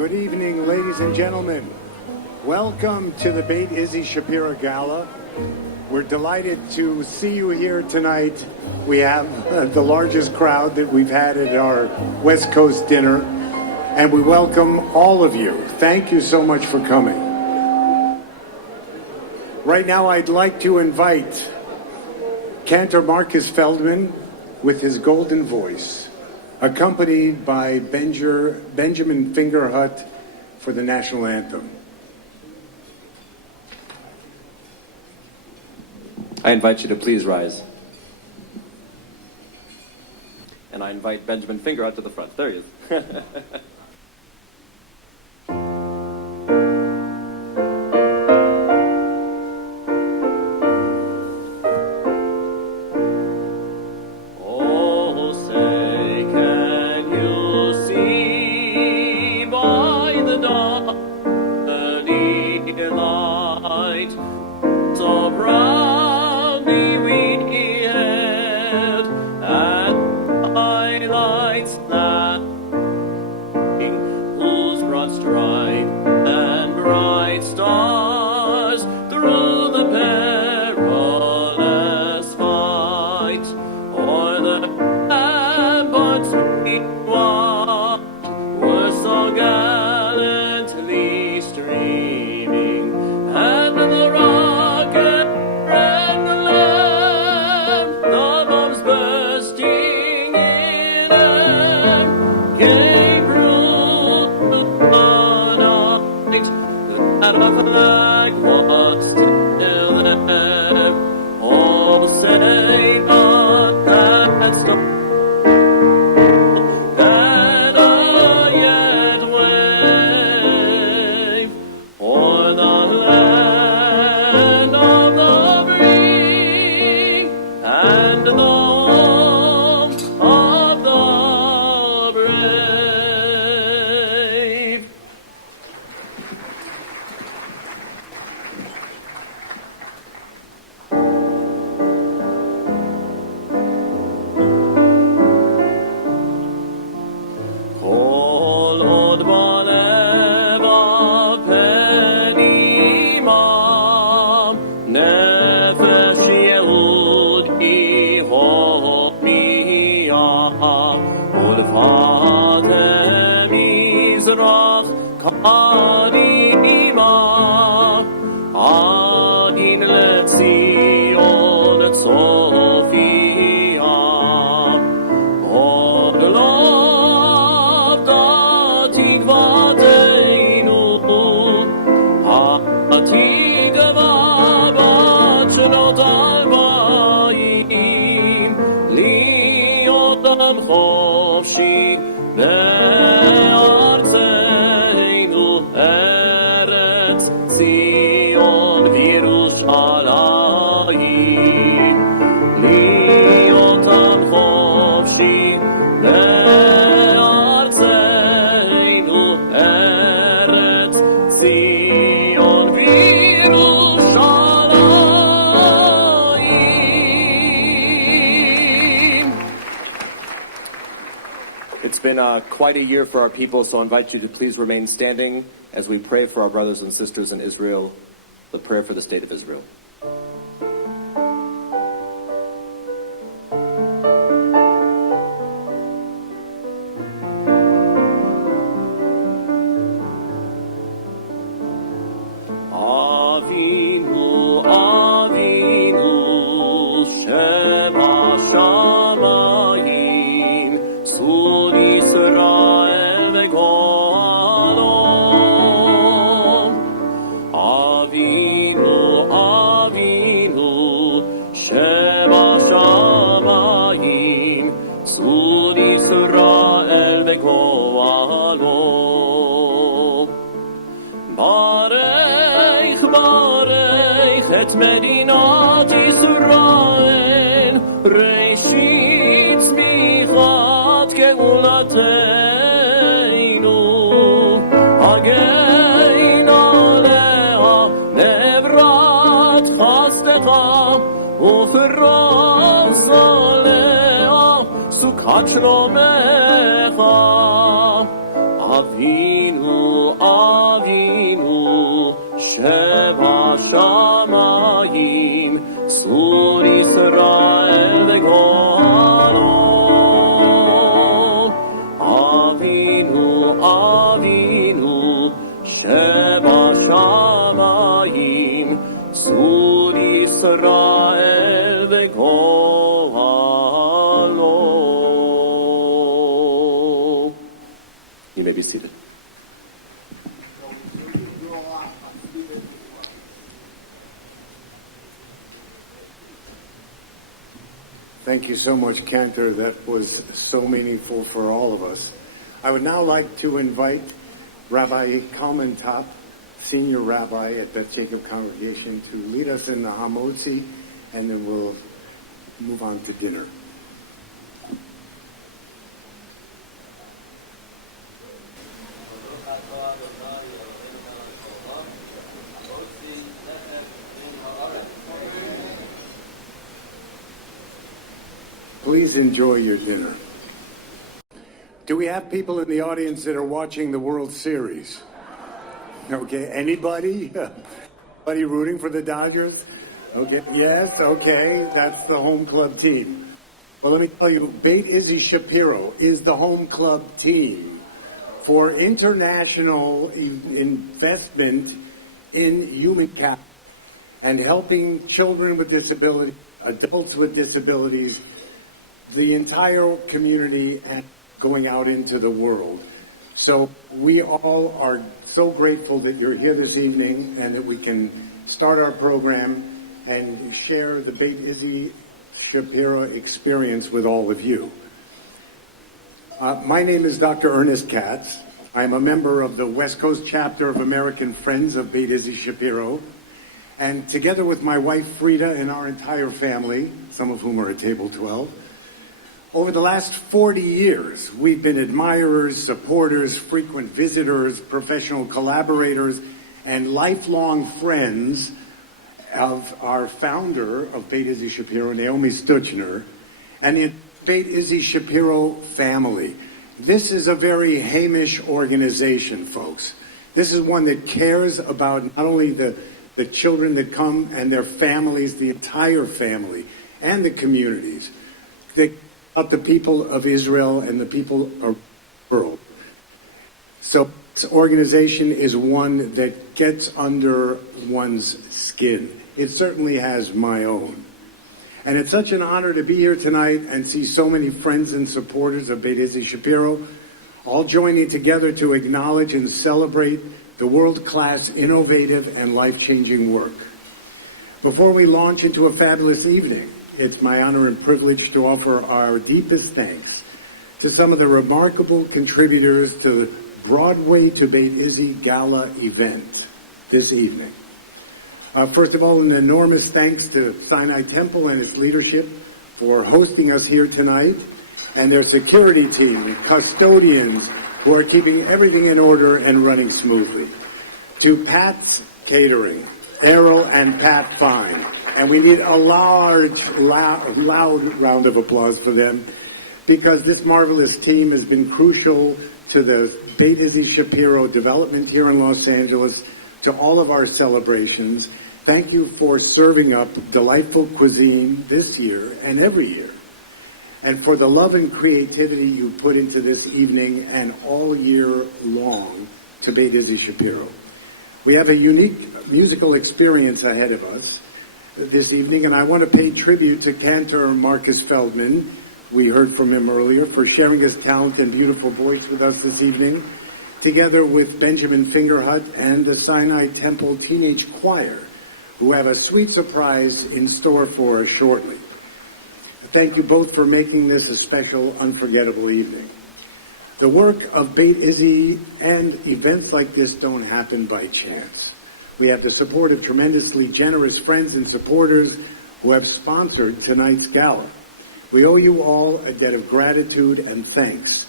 Good evening, ladies and gentlemen. Welcome to the Beit Issie Shapiro Gala. We're delighted to see you here tonight. We have the largest crowd that we've had at our West Coast dinner, and we welcome all of you. Thank you so much for coming. Right now, I'd like to invite Cantor Marcus Feldman with his golden voice, accompanied by Benjamin Fingerhut for the national anthem. I invite you to please rise. And I invite Benjamin Fingerhut to the front. There he is. Light so proudly we hailed at highlights that whose broad stripe and bright stars through the perilous fight o'er the ramparts we watched were so gallantly streaming. And the rocket and the lamp, the bombs bursting in and gave proof the night that our flag was still there. Oh, say not that star that I yet wave o'er the land of the free and the home of the brave. Kol od balev penimam nefesh Yehudi homiyah ulfatem mizrach kadima adin letzion tzofiyah od lov datikvateinu hatikva bat shnot albayim liot am chofshi be'artzeinu eretz Zion v'Yerushalayim liot am chofshi be'artzeinu eretz Zion v'Yerushalayim. It's been quite a year for our people, so I invite you to please remain standing as we pray for our brothers and sisters in Israel, the prayer for the state of Israel. Avinu, Avinu, Sheba Shamayim, Tzur Yisrael v'Goalom. Avinu, Avinu, Sheba Shamayim, Tzur Yisrael v'Goalom. Barech, Barech et Medinat Yisrael, Reshit Tzmichat Geulateinu, Hagein Alea Nevrat Chastecha, Ufros Alea Sukkot Shlomecha. Avinu, שבשמיים, צור ישראל וגואלו. אבינו, אבינו, שבשמיים, צור ישראל וגואלו. You may be seated. Thank you so much, Cantor. That was so meaningful for all of us. I would now like to invite Rabbi Kalman-Top, Senior Rabbi at Beth Jacob Congregation, to lead us in the Hamotzi, and then we'll move on to dinner. Please enjoy your dinner. Do we have people in the audience that are watching the World Series? Okay, anybody? Anybody rooting for the Dodgers? Okay, yes, okay, that's the home club team. Well, let me tell you, Beit Issie Shapiro is the home club team for international investment in human capital and helping children with disabilities, adults with disabilities, the entire community, and going out into the world. So we all are so grateful that you're here this evening and that we can start our program and share the Beit Issie Shapiro experience with all of you. My name is Dr. Ernest Katz. I'm a member of the West Coast chapter of American Friends of Beit Issie Shapiro. And together with my wife Frida and our entire family, some of whom are at table 12, over the last 40 years, we've been admirers, supporters, frequent visitors, professional collaborators, and lifelong friends of our founder of Beit Issie Shapiro, Naomi Stutchner, and the Beit Issie Shapiro family. This is a very Hamish organization, folks. This is one that cares about not only the children that come and their families, the entire family, and the communities, about the people of Israel and the people of the world. So this organization is one that gets under one's skin. It certainly has my own. And it's such an honor to be here tonight and see so many friends and supporters of Beit Issie Shapiro, all joining together to acknowledge and celebrate the world-class, innovative, and life-changing work. Before we launch into a fabulous evening, it's my honor and privilege to offer our deepest thanks to some of the remarkable contributors to the Broadway to Beit Issie Gala event this evening. First of all, an enormous thanks to Sinai Temple and its leadership for hosting us here tonight, and their security team and custodians who are keeping everything in order and running smoothly. To Pat's Catering, Errol and Pat Fine. And we need a loud round of applause for them, because this marvelous team has been crucial to the Beit Issie Shapiro development here in Los Angeles, to all of our celebrations. Thank you for serving up delightful cuisine this year and every year, and for the love and creativity you put into this evening and all year long to Beit Issie Shapiro. We have a unique musical experience ahead of us this evening, and I want to pay tribute to Cantor Marcus Feldman. We heard from him earlier, for sharing his talent and beautiful voice with us this evening, together with Benjamin Fingerhut and the Sinai Temple Teenage Choir, who have a sweet surprise in store for us shortly. Thank you both for making this a special, unforgettable evening. The work of Beit Issie and events like this don't happen by chance. We have the support of tremendously generous friends and supporters who have sponsored tonight's gala. We owe you all a debt of gratitude and thanks.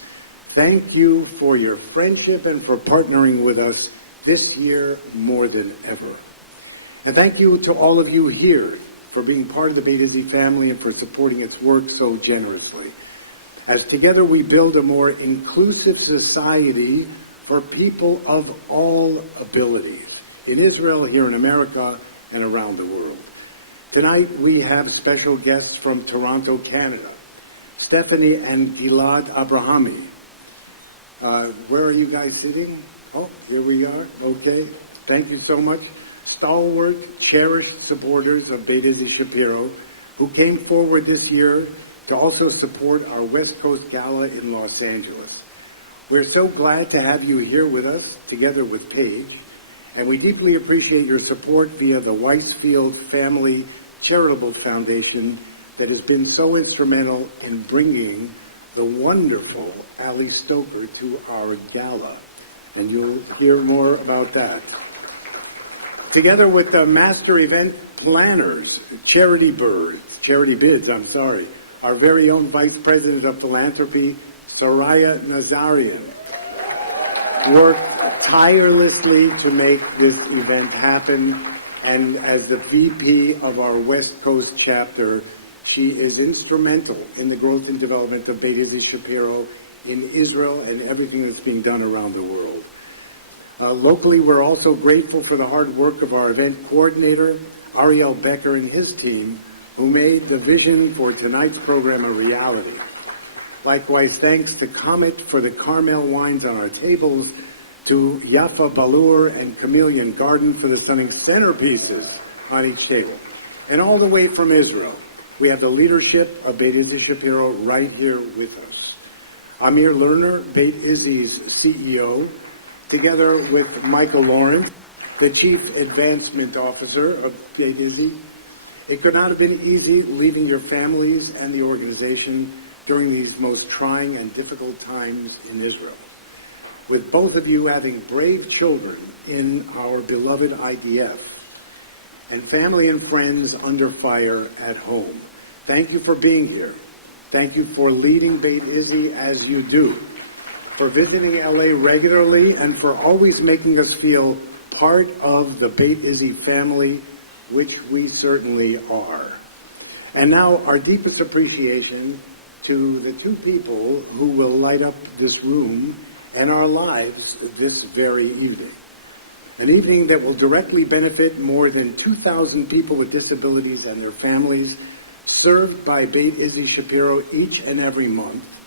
Thank you for your friendship and for partnering with us this year more than ever. And thank you to all of you here for being part of the Beit Issie family and for supporting its work so generously, as together we build a more inclusive society for people of all abilities, in Israel, here in America, and around the world. Tonight, we have special guests from Toronto, Canada, Stephanie and Gilad Abrahami. Where are you guys sitting? Oh, here we are. Okay. Thank you so much. Stalwart, cherished supporters of Beit Issie Shapiro, who came forward this year to also support our West Coast Gala in Los Angeles. We're so glad to have you here with us, together with Paige, and we deeply appreciate your support via the Weisfield Family Charitable Foundation that has been so instrumental in bringing the wonderful Ali Stoker to our gala, and you'll hear more about that. Together with the master event planners, charity bids, our very own Vice President of Philanthropy, Soraya Nazarian, worked tirelessly to make this event happen, and as the VP of our West Coast chapter, she is instrumental in the growth and development of Beit Issie Shapiro in Israel and everything that's being done around the world. Locally, we're also grateful for the hard work of our event coordinator, Ariel Becker, and his team, who made the vision for tonight's program a reality. Likewise, thanks to Comet for the Carmel wines on our tables, to Yafa Balur and Chameleon Garden for the stunning centerpieces on each table. And all the way from Israel, we have the leadership of Beit Issie Shapiro right here with us. Amir Lerner, Beit Issie's CEO, together with Michael Lawrence, the Chief Advancement Officer of Beit Issie. It could not have been easy leaving your families and the organization during these most trying and difficult times in Israel. With both of you having brave children in our beloved IDF and family and friends under fire at home, thank you for being here. Thank you for leading Beit Issie as you do, for visiting LA regularly, and for always making us feel part of the Beit Issie family, which we certainly are. And now our deepest appreciation to the two people who will light up this room and our lives this very evening. An evening that will directly benefit more than 2,000 people with disabilities and their families served by Beit Issie Shapiro each and every month,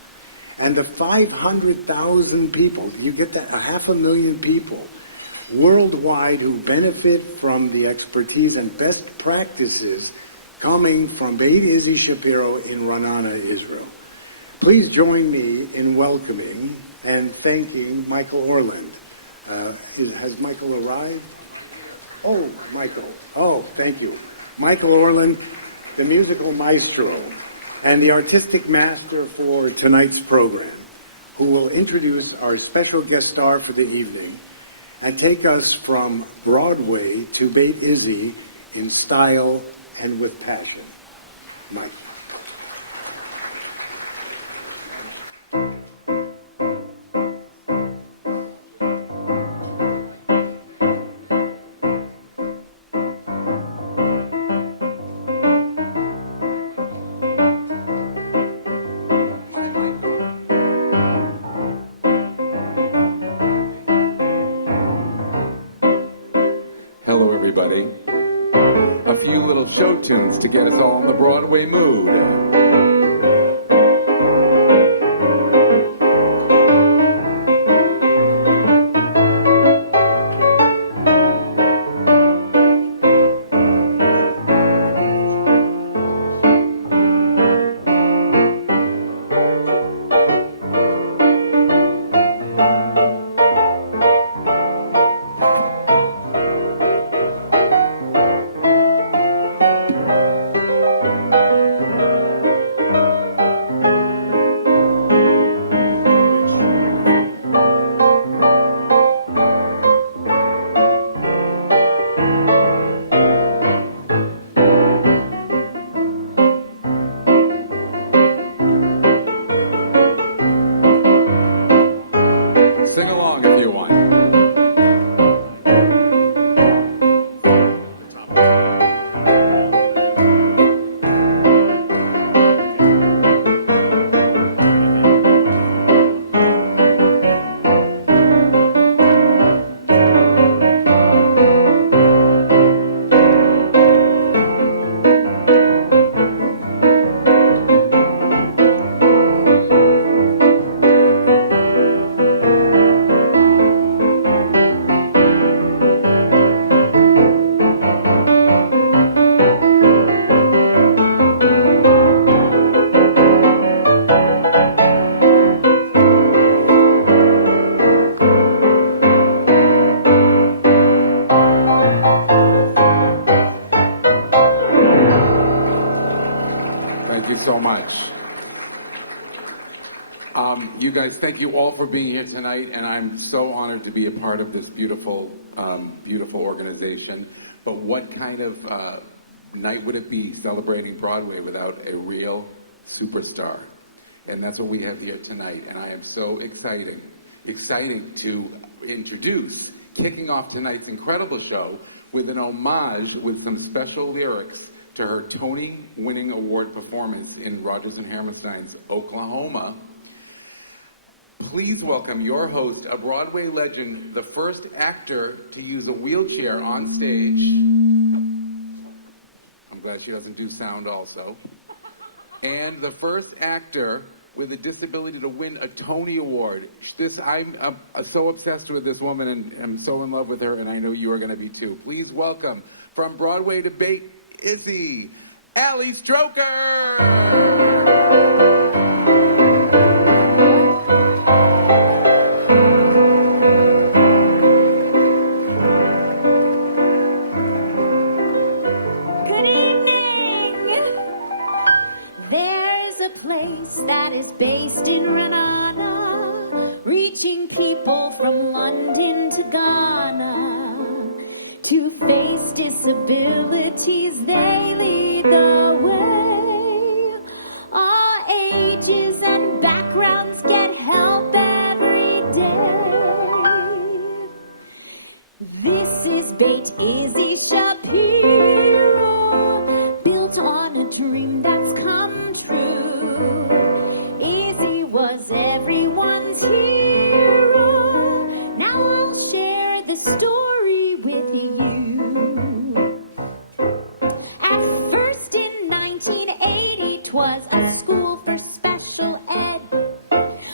and the 500,000 people, you get that, 500,000 people worldwide who benefit from the expertise and best practices coming from Beit Issie Shapiro in Ra'anana, Israel. Please join me in welcoming and thanking Michael Orland. Has Michael arrived? Oh, Michael. Oh, thank you. Michael Orland, the musical maestro and the artistic master for tonight's program, who will introduce our special guest star for the evening and take us from Broadway to Beit Issie in style and with passion. Mike. Hello, everybody. A few little show tunes to get us all in the Broadway mood. Sing along if you want. much. You guys, thank you all for being here tonight, and I'm so honored to be a part of this beautiful, beautiful organization. But what kind of night would it be celebrating Broadway without a real superstar? And that's what we have here tonight, and I am so exciting to introduce, kicking off tonight's incredible show with an homage with some special lyrics to her Tony-winning award performance in Rodgers and Hammerstein's Oklahoma. Please welcome your host, a Broadway legend, the first actor to use a wheelchair on stage. I'm glad she doesn't do sound also. And the first actor with a disability to win a Tony Award. I'm so obsessed with this woman, and I'm so in love with her, and I know you are going to be too. Please welcome, from Broadway to Beit Issie, Ali Stroker! That is based in Renana, reaching people from London to Ghana. To face disabilities, they lead the way. All ages and backgrounds get help every day. This is Beit Issie Shapiro, built on a dream that's come true. Was everyone's hero. Now I'll share the story with you. At first in 1980, 'twas a school for special ed,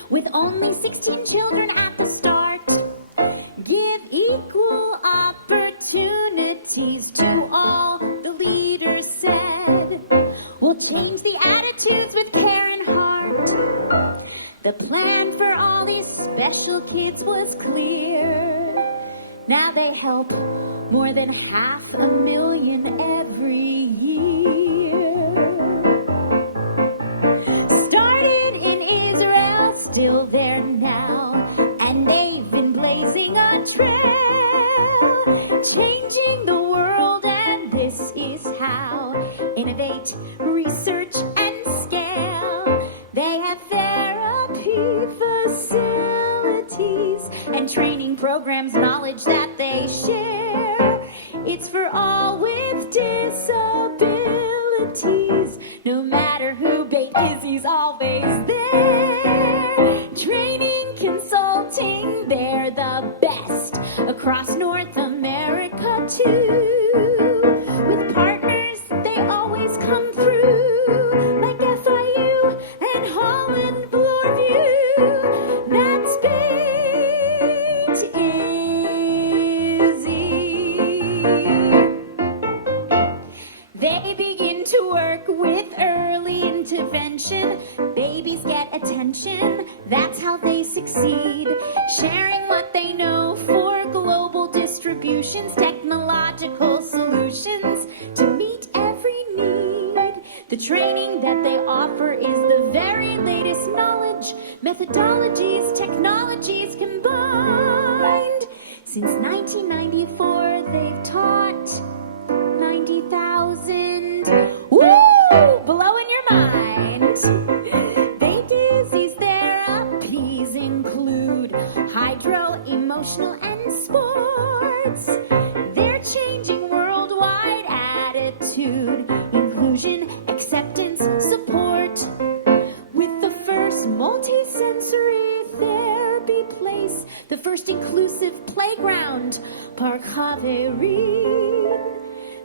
with only 16 children at the start. Give equal opportunities to all, the leaders said. We'll change the attitudes with care and heart. The plan for all these special kids was clear. Now they help more than 500,000 every year. Started in Israel, still there now, and they've been blazing a trail, changing the world, and this is how. Innovate, research, and scale. They have facilities and training programs, knowledge that they share. It's for all with disabilities. No matter who, Beit Issie's always there. Training, consulting, they're the best across North America too. With partners, they always come through, like FIU and Holland. Intervention, babies get attention, that's how they succeed. Sharing what they know for global distributions, technological solutions to meet every need. The training that they offer is the very latest knowledge, methodologies, technologies combined. Since 1994, they've taught 90,000. Woo! Blowing your mind. Beit Issie's therapies include hydro, emotional, and sports. They're changing worldwide attitude, inclusion, acceptance, support. With the first multi-sensory therapy place, the first inclusive playground, Park Haverin.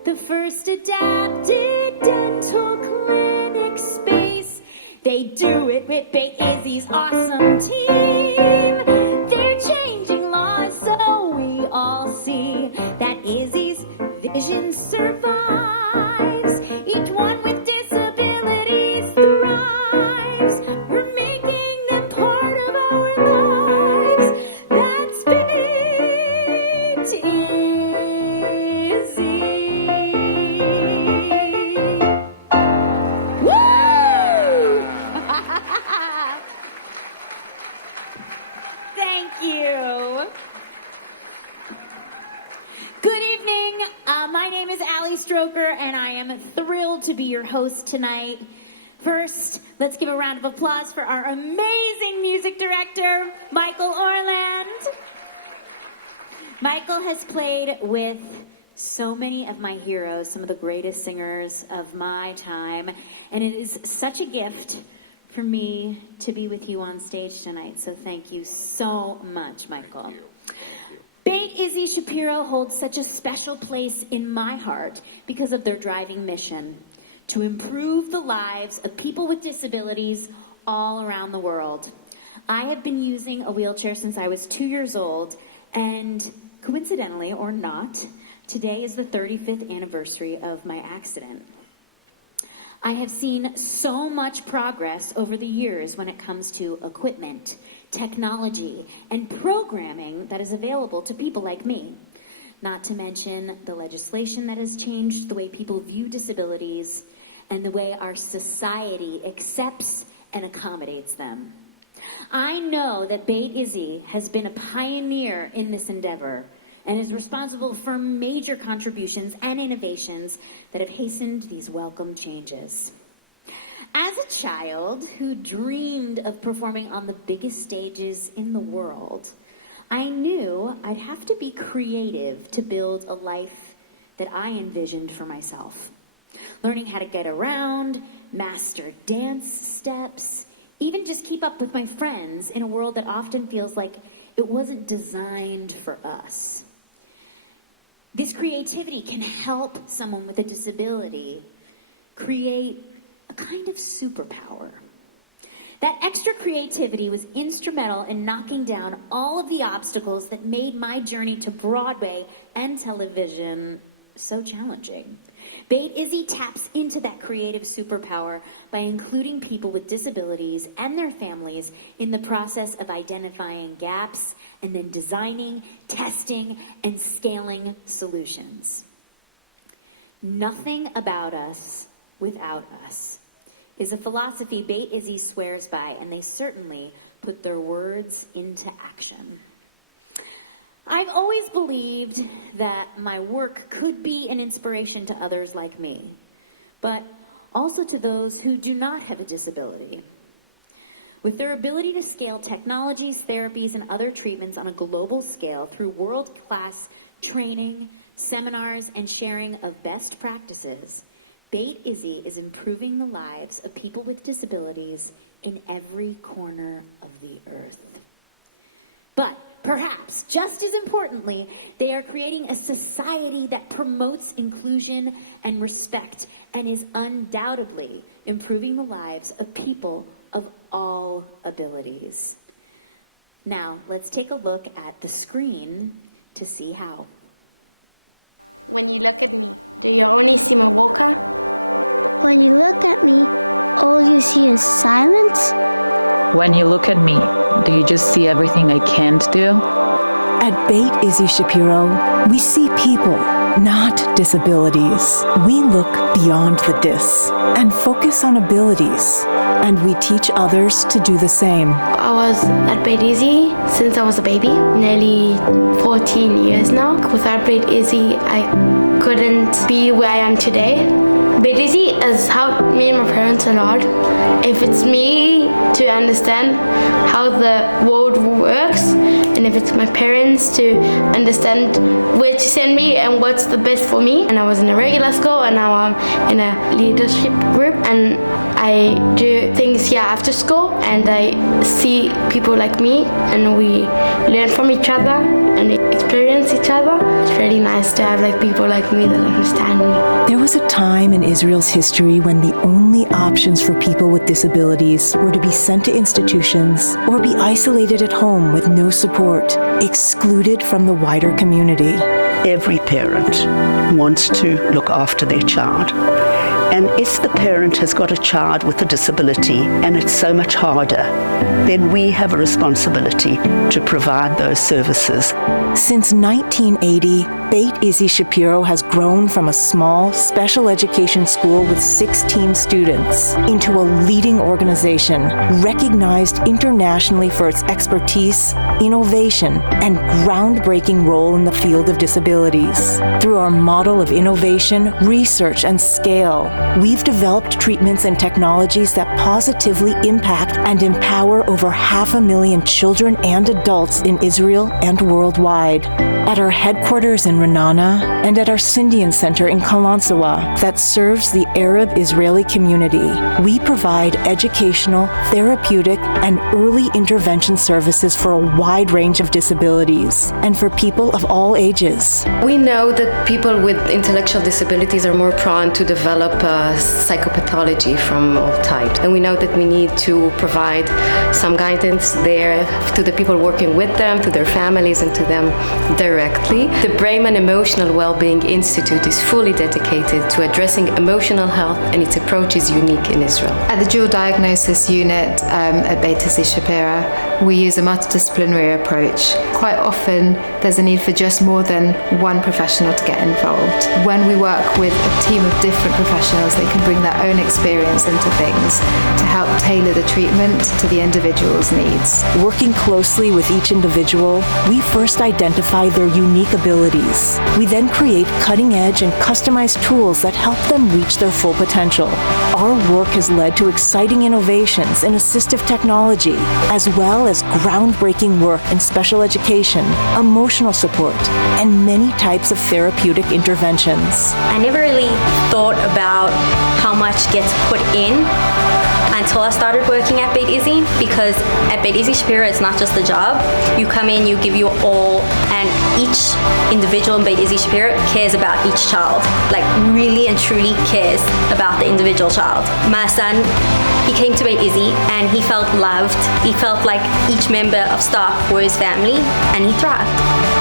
The first adapted dental clinic space. They do it with Beit Issie's awesome team. They're changing laws so we all see that Issie's vision survives. Each one with disabilities thrives. We're making them part of our lives. That's Beit Issie. Woo! My name is Allie Stroker, and I am thrilled to be your host tonight. First, let's give a round of applause for our amazing music director, Michael Orland. Michael has played with so many of my heroes, some of the greatest singers of my time, and it is such a gift for me to be with you on stage tonight. So thank you so much, Michael. Thank you. Thank you. Beit Issie Shapiro holds such a special place in my heart because of their driving mission to improve the lives of people with disabilities all around the world. I have been using a wheelchair since I was 2 years old, and coincidentally or not, today is the 35th anniversary of my accident. I have seen so much progress over the years when it comes to equipment, technology, and programming that is available to people like me. Not to mention the legislation that has changed the way people view disabilities and the way our society accepts and accommodates them. I know that Beit Issie has been a pioneer in this endeavor and is responsible for major contributions and innovations that have hastened these welcome changes. As a child who dreamed of performing on the biggest stages in the world, I knew I'd have to be creative to build a life that I envisioned for myself. Learning how to get around, master dance steps, even just keep up with my friends in a world that often feels like it wasn't designed for us. This creativity can help someone with a disability create a kind of superpower. That extra creativity was instrumental in knocking down all of the obstacles that made my journey to Broadway and television so challenging. Beit Issie taps into that creative superpower by including people with disabilities and their families in the process of identifying gaps and then designing, testing, and scaling solutions. Nothing about us without us is a philosophy Beit Issie swears by, and they certainly put their words into action. I've always believed that my work could be an inspiration to others like me, but also to those who do not have a disability. With their ability to scale technologies, therapies, and other treatments on a global scale through world-class training, seminars, and sharing of best practices, Beit Issie is improving the lives of people with disabilities in every corner of the earth. But perhaps, just as importantly, they are creating a society that promotes inclusion and respect and is undoubtedly improving the lives of people of all abilities. Now, let's take a look at the screen to see how. When you look at me, do you only see my walker? When you look at me, all you see is silence? When you look at me, do you just see everything I can't do? At Beit Issie Shapiro, we see people, not disabilities. We look beyond the dis and focus on abilities, and we teach others to do the same. I was at Beit Issie since I was a baby, nearly 14 years now. Without Beit Issie, I couldn't be where I am today. Beit Issie has helped me and my parents a lot. If it's me to understand how the world works, and if it's my parents to understand where to send me and what's the best for me. And I was in a regular school, and now I'm in a leadership group, and I do things here after school, and I see people like me, and we learn from each other and experience each other. It's really nice to have people like me that understand me. There was a time in Israel's history when the only options for people with disabilities were to be sent to institutions or be isolated at home with no support, excluded from the wider community. Every parent wants to look after their child. And if the parent has got a child with a disability and it's so much harder, then we have a responsibility to provide those services. Since 1980, Beit Issie Shapiro has grown from a small special education school with 16 students into a leading organization recognized internationally for its expertise, innovation, and groundbreaking role in the field of disability. disabilities. Through our model of innovation, research, and scale, we've developed treatments and technologies that positively impact and empower over 500,000 children and adults in Israel and worldwide. At our headquarters in Renana and at our Scindian Center in Kalansawa that serves the Arab-Israeli community, we provide educational, therapeutic, and early intervention services for a wide range of disabilities and for people of all ages. We know that people with intellectual disabilities are more prone to develop psychopathology from all types. And we know that we need to provide some guidance there to the people working with them, to their families, and to them directly. The Brain and Emotional Wellbeing Institute is fully dedicated to addressing emotional health, and its approach is unique in Israel. At the dual diagnosis unit at Beit Issie Shapiro, we use a multidisciplinary approach. Quite often, there's a need for just more than one professional to get involved. When we work with a team of different professionals, they can bring their own experience into things to help tailor the treatment to the individual's needs. Working closely with each individual, we first identify their unique abilities. We then create cutting-edge and customized tools that help them reach their full potential. Our work has led to exciting innovations in assistive technology, as well as groundbreaking work in special education, emotional support, and many types of therapeutic interventions. I never really thought about how much gets put in until I started working at Beit Issie, because at Beit Issie Shapiro, it's not just a job. You come in, you give your all, and each individual in Beit Issie Shapiro cares about each child, like really and truly cares about the individual child. My son, he came to Beit Issie and he felt loved. He felt like each member of staff were his family, and he thrived.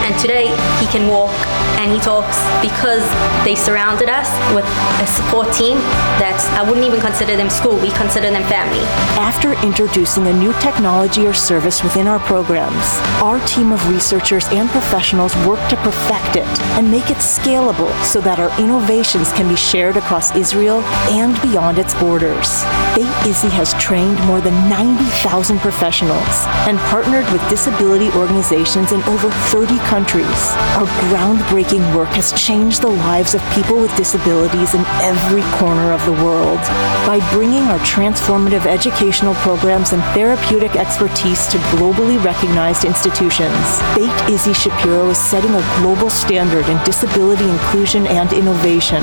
And today he can walk and he talks because they surrounded us with a support team that I wouldn't even consider them school, we consider them family. After introducing a new technology or service within our programs, our team of researchers and professionals work to perfect it and make it scalable so that our innovations can be shared across Israel and beyond its borders. Beit Issie has trained more than 90,000 professionals and partnered with disability organizations in over 30 countries. Our groundbreaking work has changed the lives of people with disabilities in every corner of the world. By bringing our transformative educational programs and therapeutic expertise to globally recognized institutions, Beit Issie Shapiro is setting a global standard in disability inclusion and innovation.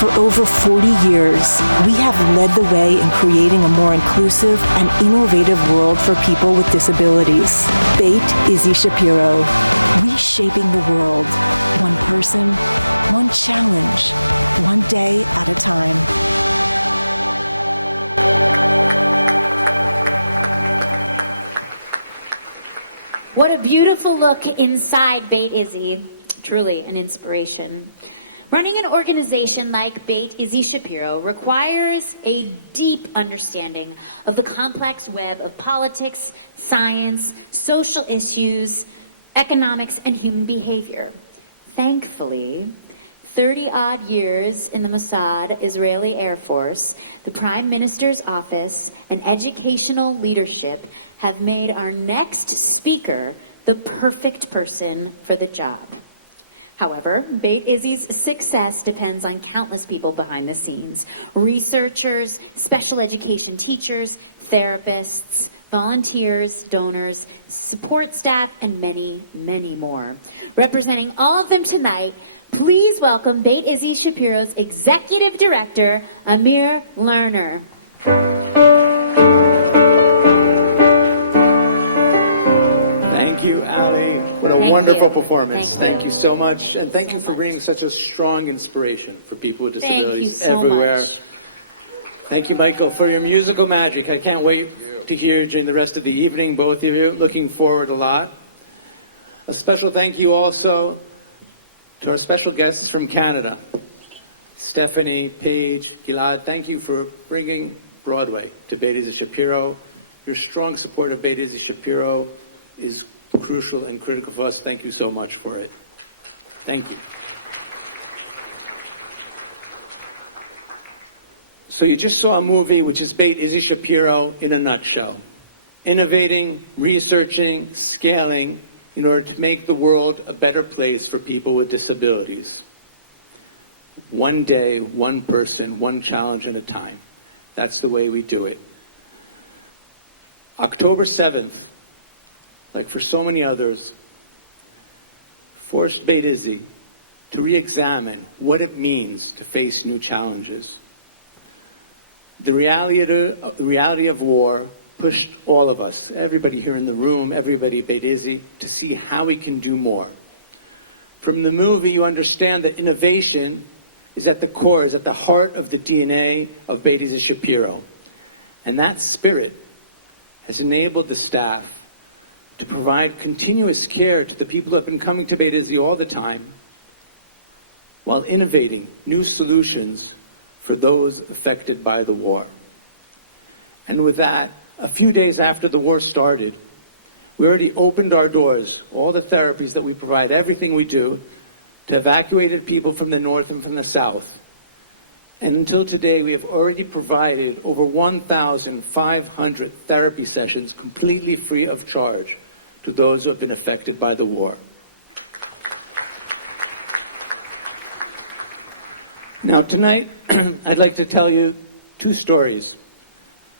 For over 40 years, we have led the way in creating a more inclusive and innovative world for people with disabilities. Beit Issie Shapiro, reshaping the world, one person, one challenge, one day at a time. What a beautiful look inside Beit Issie. Truly an inspiration. Running an organization like Beit Issie Shapiro requires a deep understanding of the complex web of politics, science, social issues, economics, and human behavior. Thankfully, 30-odd years in the Mossad, Israeli Air Force, the Prime Minister's office, and educational leadership have made our next speaker the perfect person for the job. However, Beit Issie's success depends on countless people behind the scenes: researchers, special education teachers, therapists, volunteers, donors, support staff, and many, many more. Representing all of them tonight, please welcome Beit Issie Shapiro's Executive Director, Amir Lerner. Thank you, Ali. What a wonderful performance. Thank you so much. And thank you for bringing such a strong inspiration for people with disabilities everywhere. Thank you, Michael, for your musical magic. I can't wait to hear during the rest of the evening, both of you. Looking forward a lot. A special thank you also to our special guests from Canada, Stephanie, Paige, Gilad. Thank you for bringing Broadway to Beit Issie Shapiro. Your strong support of Beit Issie Shapiro is crucial and critical for us. Thank you so much for it. Thank you. So you just saw a movie which is Beit Issie Shapiro in a nutshell. Innovating, researching, scaling, in order to make the world a better place for people with disabilities. One day, one person, one challenge at a time. That's the way we do it. October 7th, like for so many others, forced Beit Issie to re-examine what it means to face new challenges. The reality of war pushed all of us, everybody here in the room, everybody at Beit Issie, to see how we can do more. From the movie, you understand that innovation is at the core, is at the heart of the DNA of Beit Issie Shapiro. And that spirit has enabled the staff to provide continuous care to the people who have been coming to Beit Issie all the time, while innovating new solutions for those affected by the war. And with that, a few days after the war started, we already opened our doors, all the therapies that we provide, everything we do, to evacuated people from the north and from the south. And until today, we have already provided over 1,500 therapy sessions completely free of charge to those who have been affected by the war. Now, tonight, I'd like to tell you two stories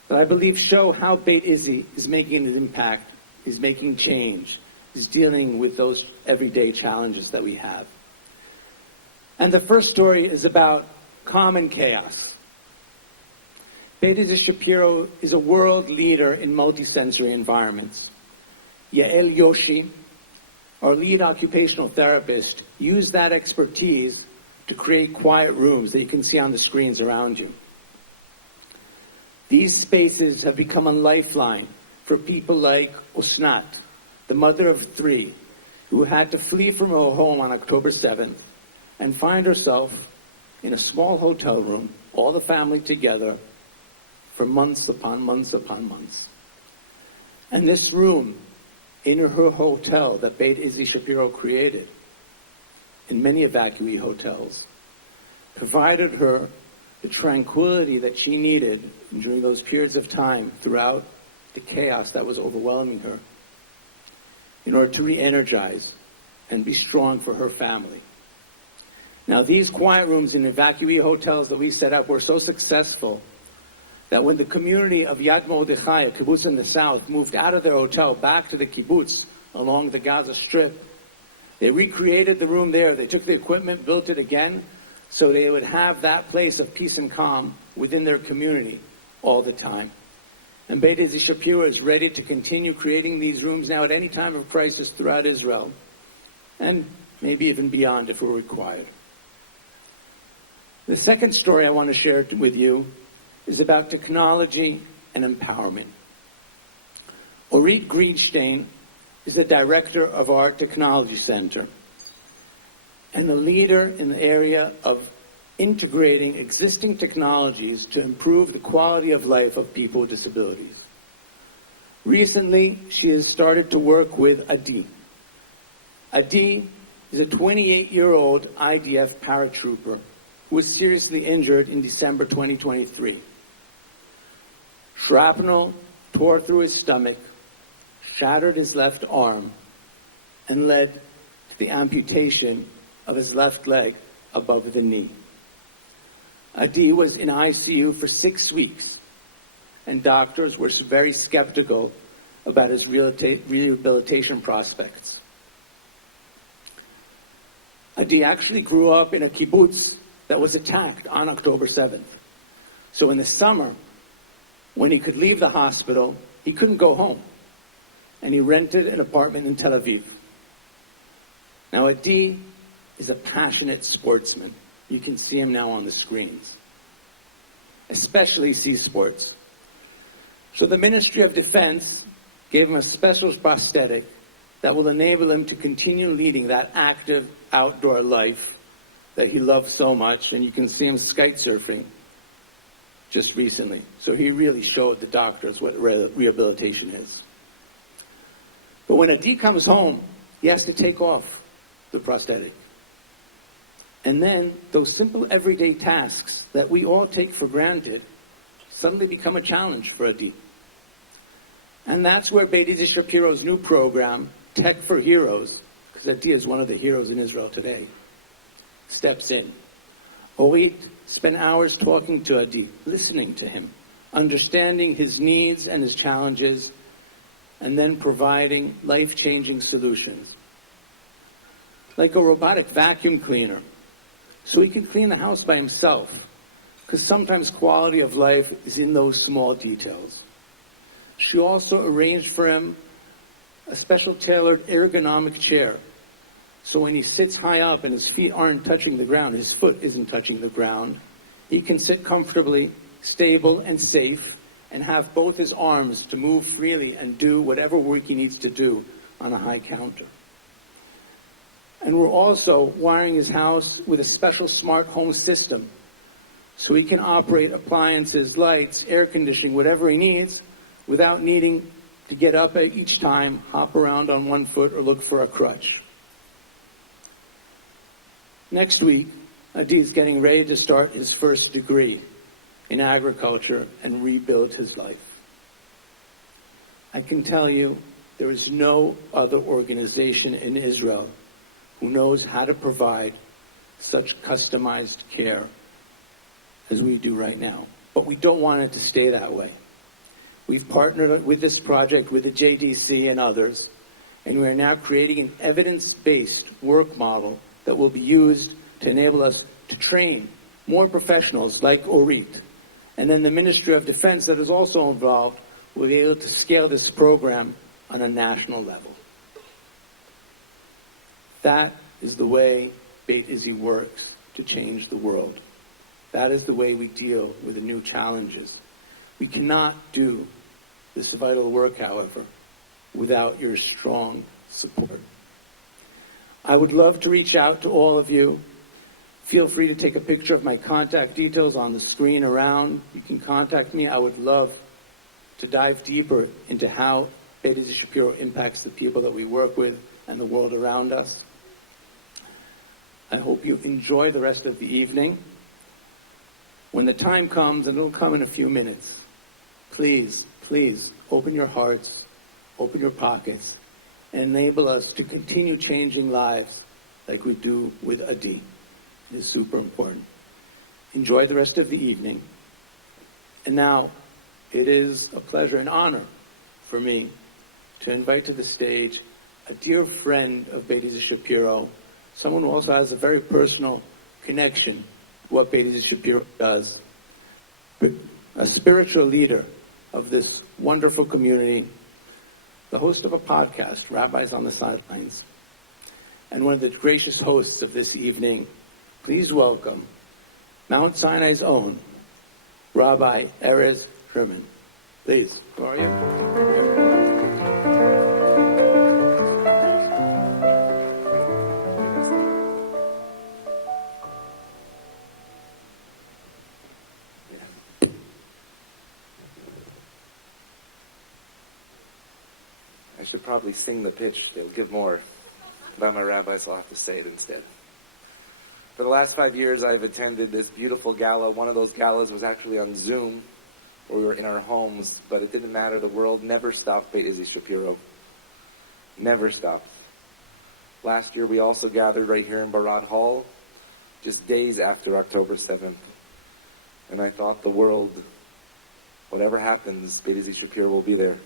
that I believe show how Beit Issie is making an impact, is making change, is dealing with those everyday challenges that we have. And the first story is about common chaos. Beit Issie Shapiro is a world leader in multisensory environments. Yael Yoshi, our lead occupational therapist, used that expertise to create quiet rooms that you can see on the screens around you. These spaces have become a lifeline for people like Usnat, the mother of 3, who had to flee from her home on October 7th and find herself in a small hotel room, all the family together, for months upon months upon months. And this room in her hotel that Beit Issie Shapiro created, in many evacuee hotels, provided her the tranquility that she needed during those periods of time throughout the chaos that was overwhelming her, in order to re-energize and be strong for her family. Now, these quiet rooms in evacuee hotels that we set up were so successful that when the community of Yad Mordechai, a kibbutz in the south, moved out of their hotel back to the kibbutz along the Gaza Strip, they recreated the room there. They took the equipment, built it again, so they would have that place of peace and calm within their community all the time. And Beit Issie Shapiro is ready to continue creating these rooms now at any time of crisis throughout Israel, and maybe even beyond if we're required. The second story I want to share with you is about technology and empowerment. Orit Greenstein is the director of our technology center and a leader in the area of integrating existing technologies to improve the quality of life of people with disabilities. Recently, she has started to work with Adi. Adi is a 28-year-old IDF paratrooper who was seriously injured in December 2023. Shrapnel tore through his stomach, shattered his left arm, and led to the amputation of his left leg above the knee. Adi was in ICU for 6 weeks, and doctors were very skeptical about his rehabilitation prospects. Adi actually grew up in a kibbutz that was attacked on October 7th. So in the summer, when he could leave the hospital, he couldn't go home, and he rented an apartment in Tel Aviv. Now, Adi is a passionate sportsman. You can see him now on the screens, especially sea sports. So the Ministry of Defense gave him a special prosthetic that will enable him to continue leading that active outdoor life that he loves so much, and you can see him kite surfing just recently. So he really showed the doctors what rehabilitation is. But when Adi comes home, he has to take off the prosthetic. And then those simple everyday tasks that we all take for granted suddenly become a challenge for Adi. And that's where Beit Issie Shapiro's new program, Tech for Heroes, because Adi is one of the heroes in Israel today, steps in. Orit spent hours talking to Adi, listening to him, understanding his needs and his challenges, and then providing life-changing solutions. Like a robotic vacuum cleaner, so he can clean the house by himself, because sometimes quality of life is in those small details. She also arranged for him a special tailored ergonomic chair, so when he sits high up and his feet aren't touching the ground, his foot isn't touching the ground, he can sit comfortably, stable, and safe, and have both his arms to move freely and do whatever work he needs to do on a high counter. And we're also wiring his house with a special smart home system, so he can operate appliances, lights, air conditioning, whatever he needs, without needing to get up each time, hop around on one foot, or look for a crutch. Next week, Adi is getting ready to start his first degree in agriculture and rebuild his life. I can tell you, there is no other organization in Israel who knows how to provide such customized care as we do right now. But we don't want it to stay that way. We've partnered with this project with the JDC and others, and we are now creating an evidence-based work model that will be used to enable us to train more professionals like Orit. And then the Ministry of Defense that is also involved will be able to scale this program on a national level. That is the way Beit Issie works to change the world. That is the way we deal with the new challenges. We cannot do this vital work, however, without your strong support. I would love to reach out to all of you. Feel free to take a picture of my contact details on the screen around. You can contact me. I would love to dive deeper into how Beit Issie Shapiro impacts the people that we work with and the world around us. I hope you enjoy the rest of the evening. When the time comes, and it'll come in a few minutes, please, please open your hearts, open your pockets, and enable us to continue changing lives like we do with Adi. It is super important. Enjoy the rest of the evening. And now, it is a pleasure and honor for me to invite to the stage a dear friend of Beit Issie Shapiro, someone who also has a very personal connection to what Beit Issie Shapiro does, a spiritual leader of this wonderful community, the host of a podcast, Rabbis on the Sidelines, and one of the gracious hosts of this evening. Please welcome Mount Sinai's own Rabbi Erez Sherman. Please, who are you? I should probably sing the pitch. They'll give more. But I'm a rabbi, so I'll have to say it instead. For the last 5 years, I've attended this beautiful gala. One of those galas was actually on Zoom, where we were in our homes, but it didn't matter. The world never stopped Beit Issie Shapiro. Never stopped. Last year, we also gathered right here in Barad Hall, just days after October 7th. And I thought the world, whatever happens, Beit Issie Shapiro will be there.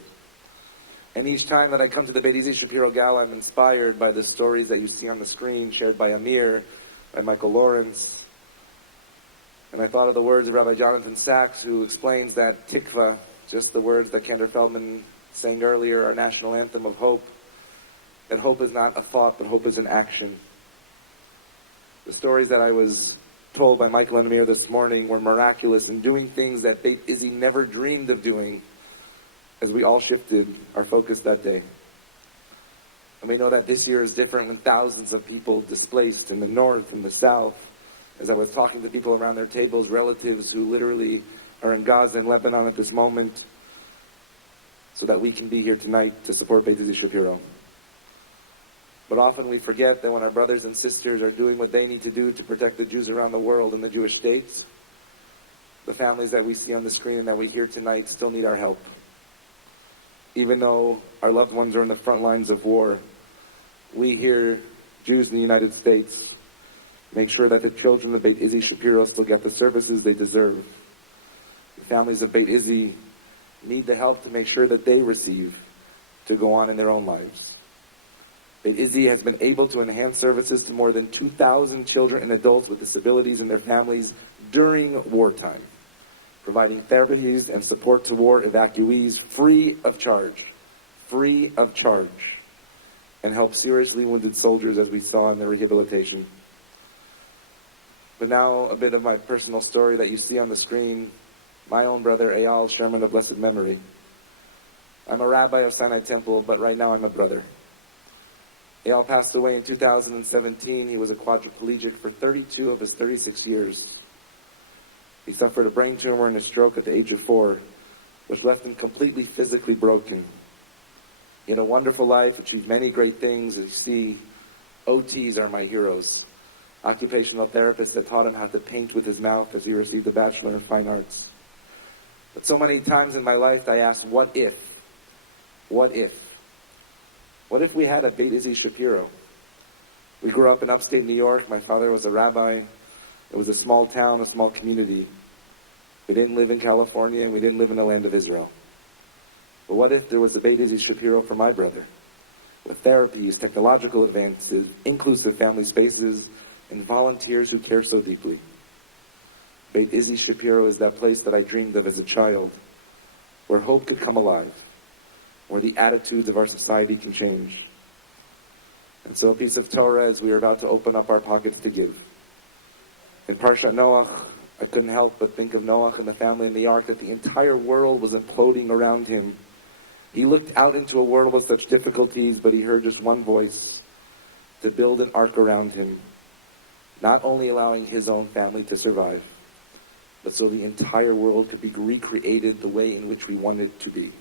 And each time that I come to the Beit Issie Shapiro Gala, I'm inspired by the stories that you see on the screen, shared by Amir, by Michael Lawrence. And I thought of the words of Rabbi Jonathan Sachs, who explains that tikva, just the words that Cantor Feldman sang earlier, our national anthem of hope, that hope is not a thought, but hope is an action. The stories that I was told by Michael and Amir this morning were miraculous in doing things that Beit Issie never dreamed of doing, as we all shifted our focus that day. And we know that this year is different when thousands of people displaced in the north and the south. As I was talking to people around their tables, relatives who literally are in Gaza and Lebanon at this moment, so that we can be here tonight to support Beit Issie Shapiro. But often we forget that when our brothers and sisters are doing what they need to do to protect the Jews around the world and the Jewish state, the families that we see on the screen and that we hear tonight still need our help. Even though our loved ones are in the front lines of war, we here, Jews in the United States, make sure that the children of Beit Issie Shapiro still get the services they deserve. The families of Beit Issie need the help to make sure that they receive to go on in their own lives. Beit Issie has been able to enhance services to more than 2,000 children and adults with disabilities and their families during wartime, providing therapies and support to war evacuees free of charge, and help seriously wounded soldiers, as we saw in their rehabilitation. But now a bit of my personal story that you see on the screen. My own brother Eyal Sherman of blessed memory. I'm a rabbi of Sinai Temple, but right now I'm a brother. Eyal passed away in 2017. He was a quadriplegic for 32 of his 36 years. He suffered a brain tumor and a stroke at the age of 4, which left him completely physically broken. He had a wonderful life, achieved many great things. As you see, OTs are my heroes. Occupational therapists that taught him how to paint with his mouth as he received a Bachelor in Fine Arts. But so many times in my life I asked, what if? What if? What if we had a Beit Issie Shapiro? We grew up in upstate New York. My father was a rabbi. It was a small town, a small community. We didn't live in California, and we didn't live in the land of Israel. But what if there was a Beit Issie Shapiro for my brother? With therapies, technological advances, inclusive family spaces, and volunteers who care so deeply. Beit Issie Shapiro is that place that I dreamed of as a child, where hope could come alive, where the attitudes of our society can change. And so a piece of Torah as we are about to open up our pockets to give. In Parshat Noach, I couldn't help but think of Noach and the family in the ark, that the entire world was imploding around him. He looked out into a world with such difficulties, but he heard just one voice, to build an ark around him, not only allowing his own family to survive, but so the entire world could be recreated the way in which we want it to be.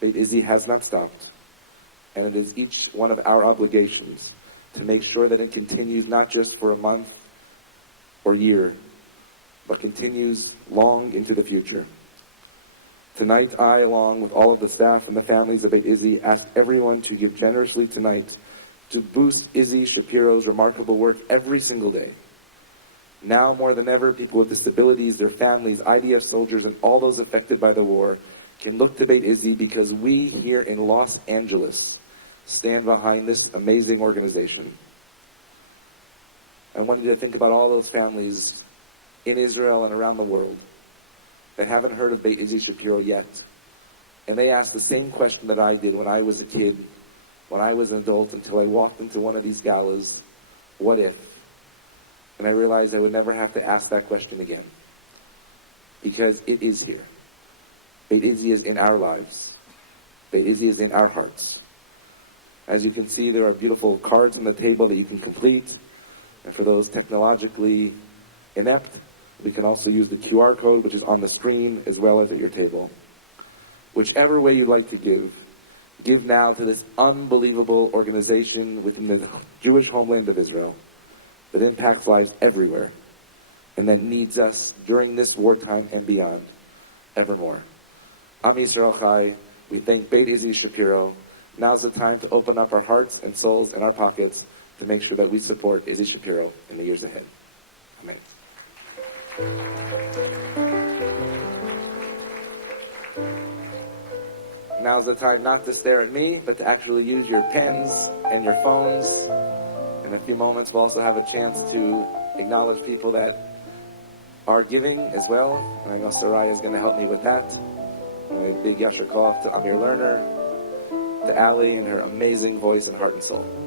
Beit Issie has not stopped, and it is each one of our obligations to make sure that it continues not just for a month or year, but continues long into the future. Tonight, I, along with all of the staff and the families of Beit Issie, ask everyone to give generously tonight to boost Issie Shapiro's remarkable work every single day. Now more than ever, people with disabilities, their families, IDF soldiers, and all those affected by the war can look to Beit Issie because we here in Los Angeles stand behind this amazing organization. I want you to think about all those families in Israel and around the world that haven't heard of Beit Issie Shapiro yet. And they ask the same question that I did when I was a kid, when I was an adult, until I walked into one of these galas, what if? And I realized I would never have to ask that question again. Because it is here. Beit Issie is in our lives. Beit Issie is in our hearts. As you can see, there are beautiful cards on the table that you can complete. And for those technologically inept, we can also use the QR code, which is on the screen, as well as at your table. Whichever way you'd like to give now to this unbelievable organization within the Jewish homeland of Israel that impacts lives everywhere and that needs us during this wartime and beyond evermore. Am Yisrael Chai, we thank Beit Issie Shapiro. Now's the time to open up our hearts and souls and our pockets to make sure that we support Issie Shapiro in the years ahead. Amen. Now's the time not to stare at me, but to actually use your pens and your phones. In a few moments, we'll also have a chance to acknowledge people that are giving as well. And I know Soraya is going to help me with that. And a big yasher koach to Amir Lerner, to Ali and her amazing voice and heart and soul.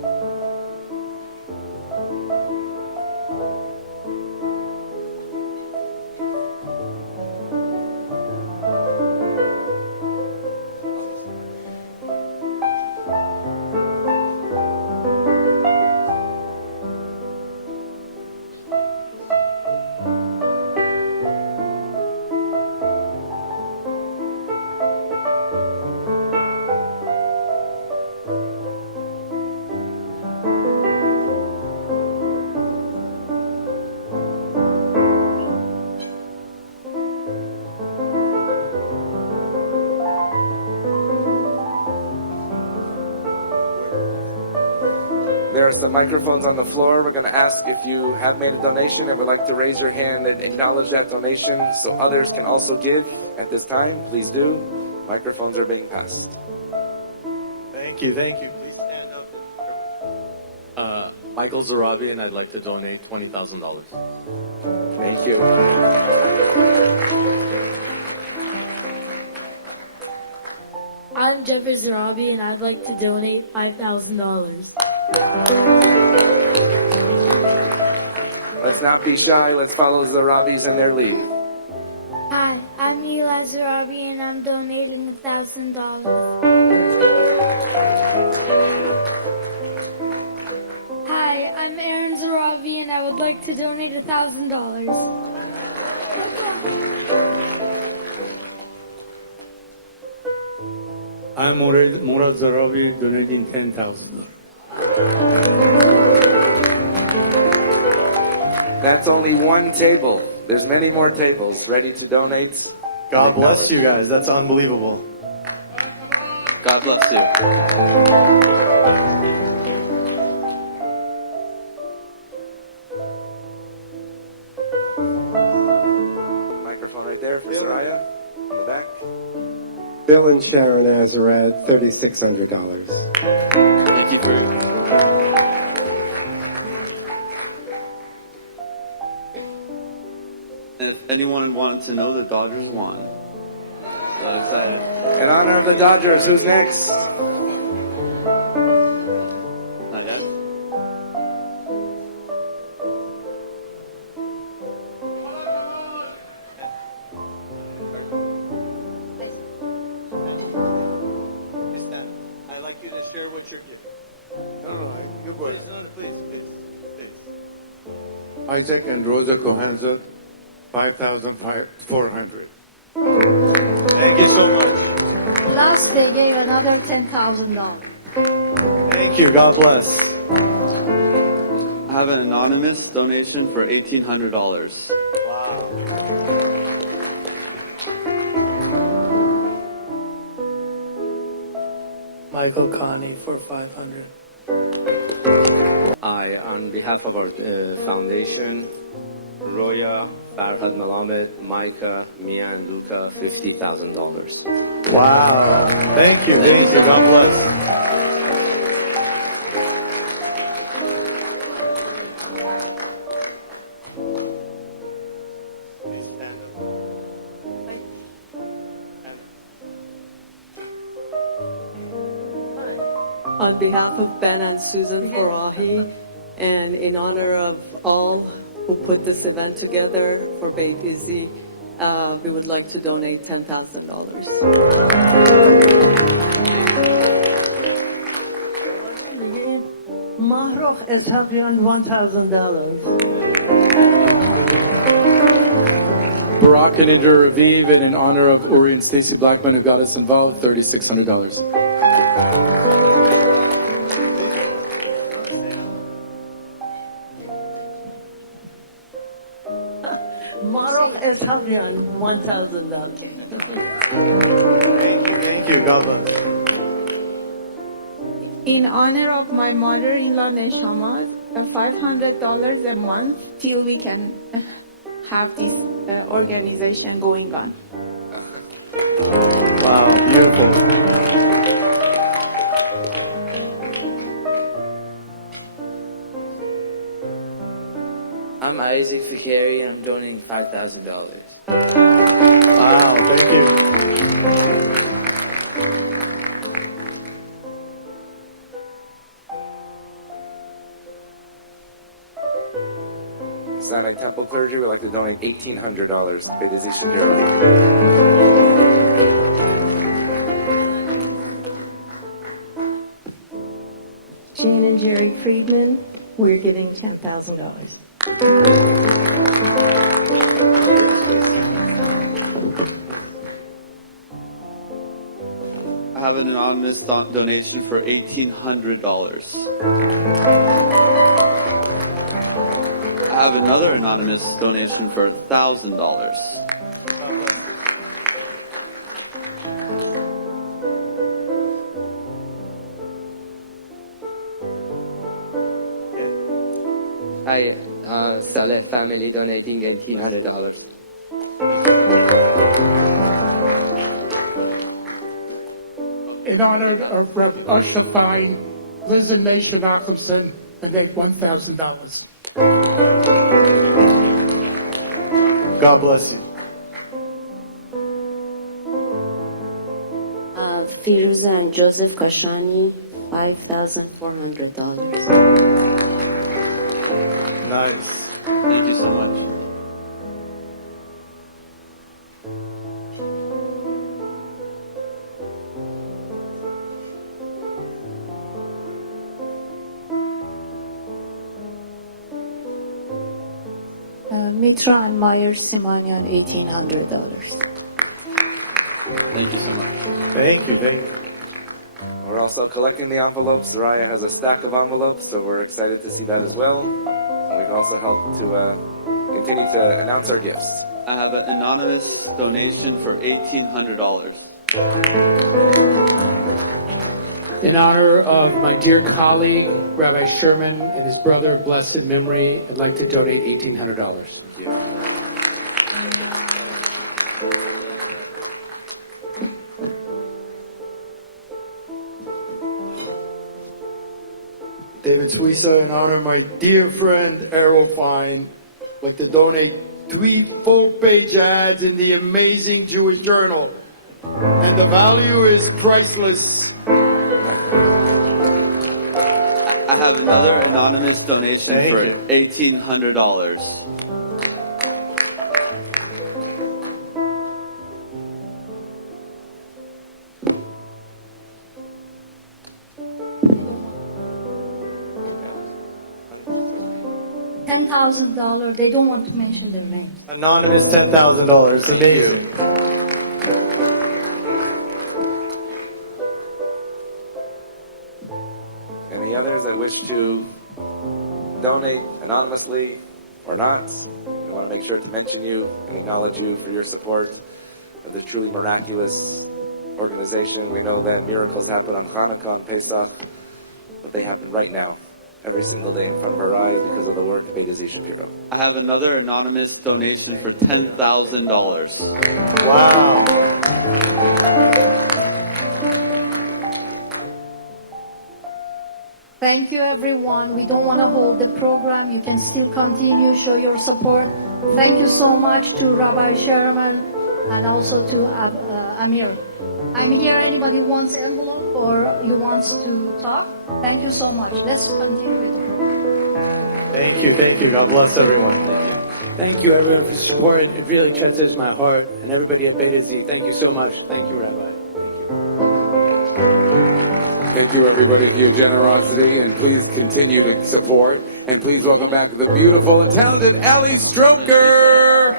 There are some microphones on the floor. We're going to ask if you have made a donation and would like to raise your hand and acknowledge that donation so others can also give at this time. Please do. Microphones are being passed. Thank you. Please stand up. Michael Zarabi, and I'd like to donate $20,000. Thank you. I'm Jeffrey Zarabi, and I'd like to donate $5,000. Let's not be shy. Let's follow Zarabis in their lead. Hi, I'm Eli Zarabi and I'm donating $1,000. Hi, I'm Aaron Zarabi and I would like to donate $1,000. I'm Murad Zarabi, donating $10,000. That's only one table. There's many more tables ready to donate. God bless you guys. That's unbelievable. God bless you. Microphone right there for Soraya on the back. Bill and Sharon Azarad, $3,600. Thank you for And if anyone wanted to know, the Dodgers won. So excited. In honor of the Dodgers, who's next? Not yet. Please stand. I'd like you to share what you're giving. No, you go Please, ahead. no, please. Isaac and Rosa Kohanzat, $5,400. Thank you so much. Plus, they gave another $10,000. Thank you. God bless. I have an anonymous donation for $1,800. Wow. Michael Connie for $500. I, on behalf of our foundation, Roya, Farhad Malamed, Micah, Mia, and Luca, $50,000. Wow. Thank you. God bless. Please stand up. On behalf of Ben and Susan Farahi, and in honor of all who put this event together for Beit Issie, we would like to donate $10,000. Mahroch Eshaqian, $1,000. Barak and Indra Raviv, and in honor of Uri and Stacy Blackman who got us involved, $3,600. Mahroch Eshaqian, $1,000. Thank you. God bless. In honor of my mother-in-law Neshamaz, $500 a month till we can have this organization going on. Wow, beautiful. I'm Isaac Fakari and I'm donating $5,000. Wow, thank you. Sinai Temple clergy would like to donate $1,800 to Beit Issie Shapiro. Jane and Jerry Friedman, we're giving $10,000. I have an anonymous donation for $1,800. I have another anonymous donation for $1,000. I, Saleh family, donating $1,800. In honor of Reb Usher Fine, Liz and Nation Achimson donate $1,000. God bless you. Firuza and Joseph Kashani, $5,400. Nice. Thank you so much. Mitra and Meyer Simonian, $1,800. Thank you so much. Thank you, thank you. We're also collecting the envelopes. Raya has a stack of envelopes, so we're excited to see that as well. We can also help to continue to announce our gifts. I have an anonymous donation for $1,800. In honor of my dear colleague, Rabbi Sherman, and his brother, blessed memory, I'd like to donate $1,800. Thank you. David Suisa, in honor of my dear friend Errol Fine, I'd like to donate 3 full-page ads in the amazing Jewish Journal. And the value is priceless. I have another anonymous donation Thank for you. $1,800. $10,000. They don't want to mention their names. Anonymous $10,000. Thank Amazing. Any others that wish to donate anonymously or not, we want to make sure to mention you and acknowledge you for your support of this truly miraculous organization. We know that miracles happen on Hanukkah and Pesach, but they happen right now, every single day in front of our eyes because of the work of Beit Issie Shapiro. I have another anonymous donation for $10,000. Wow. Thank you, everyone. We don't want to hold the program. You can still continue, show your support. Thank you so much to Rabbi Sherman and also to Amir. I'm here. Anybody wants envelope or you wants to talk? Thank you so much. Let's continue with the program. Thank you, thank you. God bless everyone. Thank you, everyone, for support. It really touches my heart. And everybody at Beit Issie, thank you so much. Thank you, Rabbi. Thank you. Thank you, everybody, for your generosity, and please continue to support. And please welcome back the beautiful and talented Ali Stroker.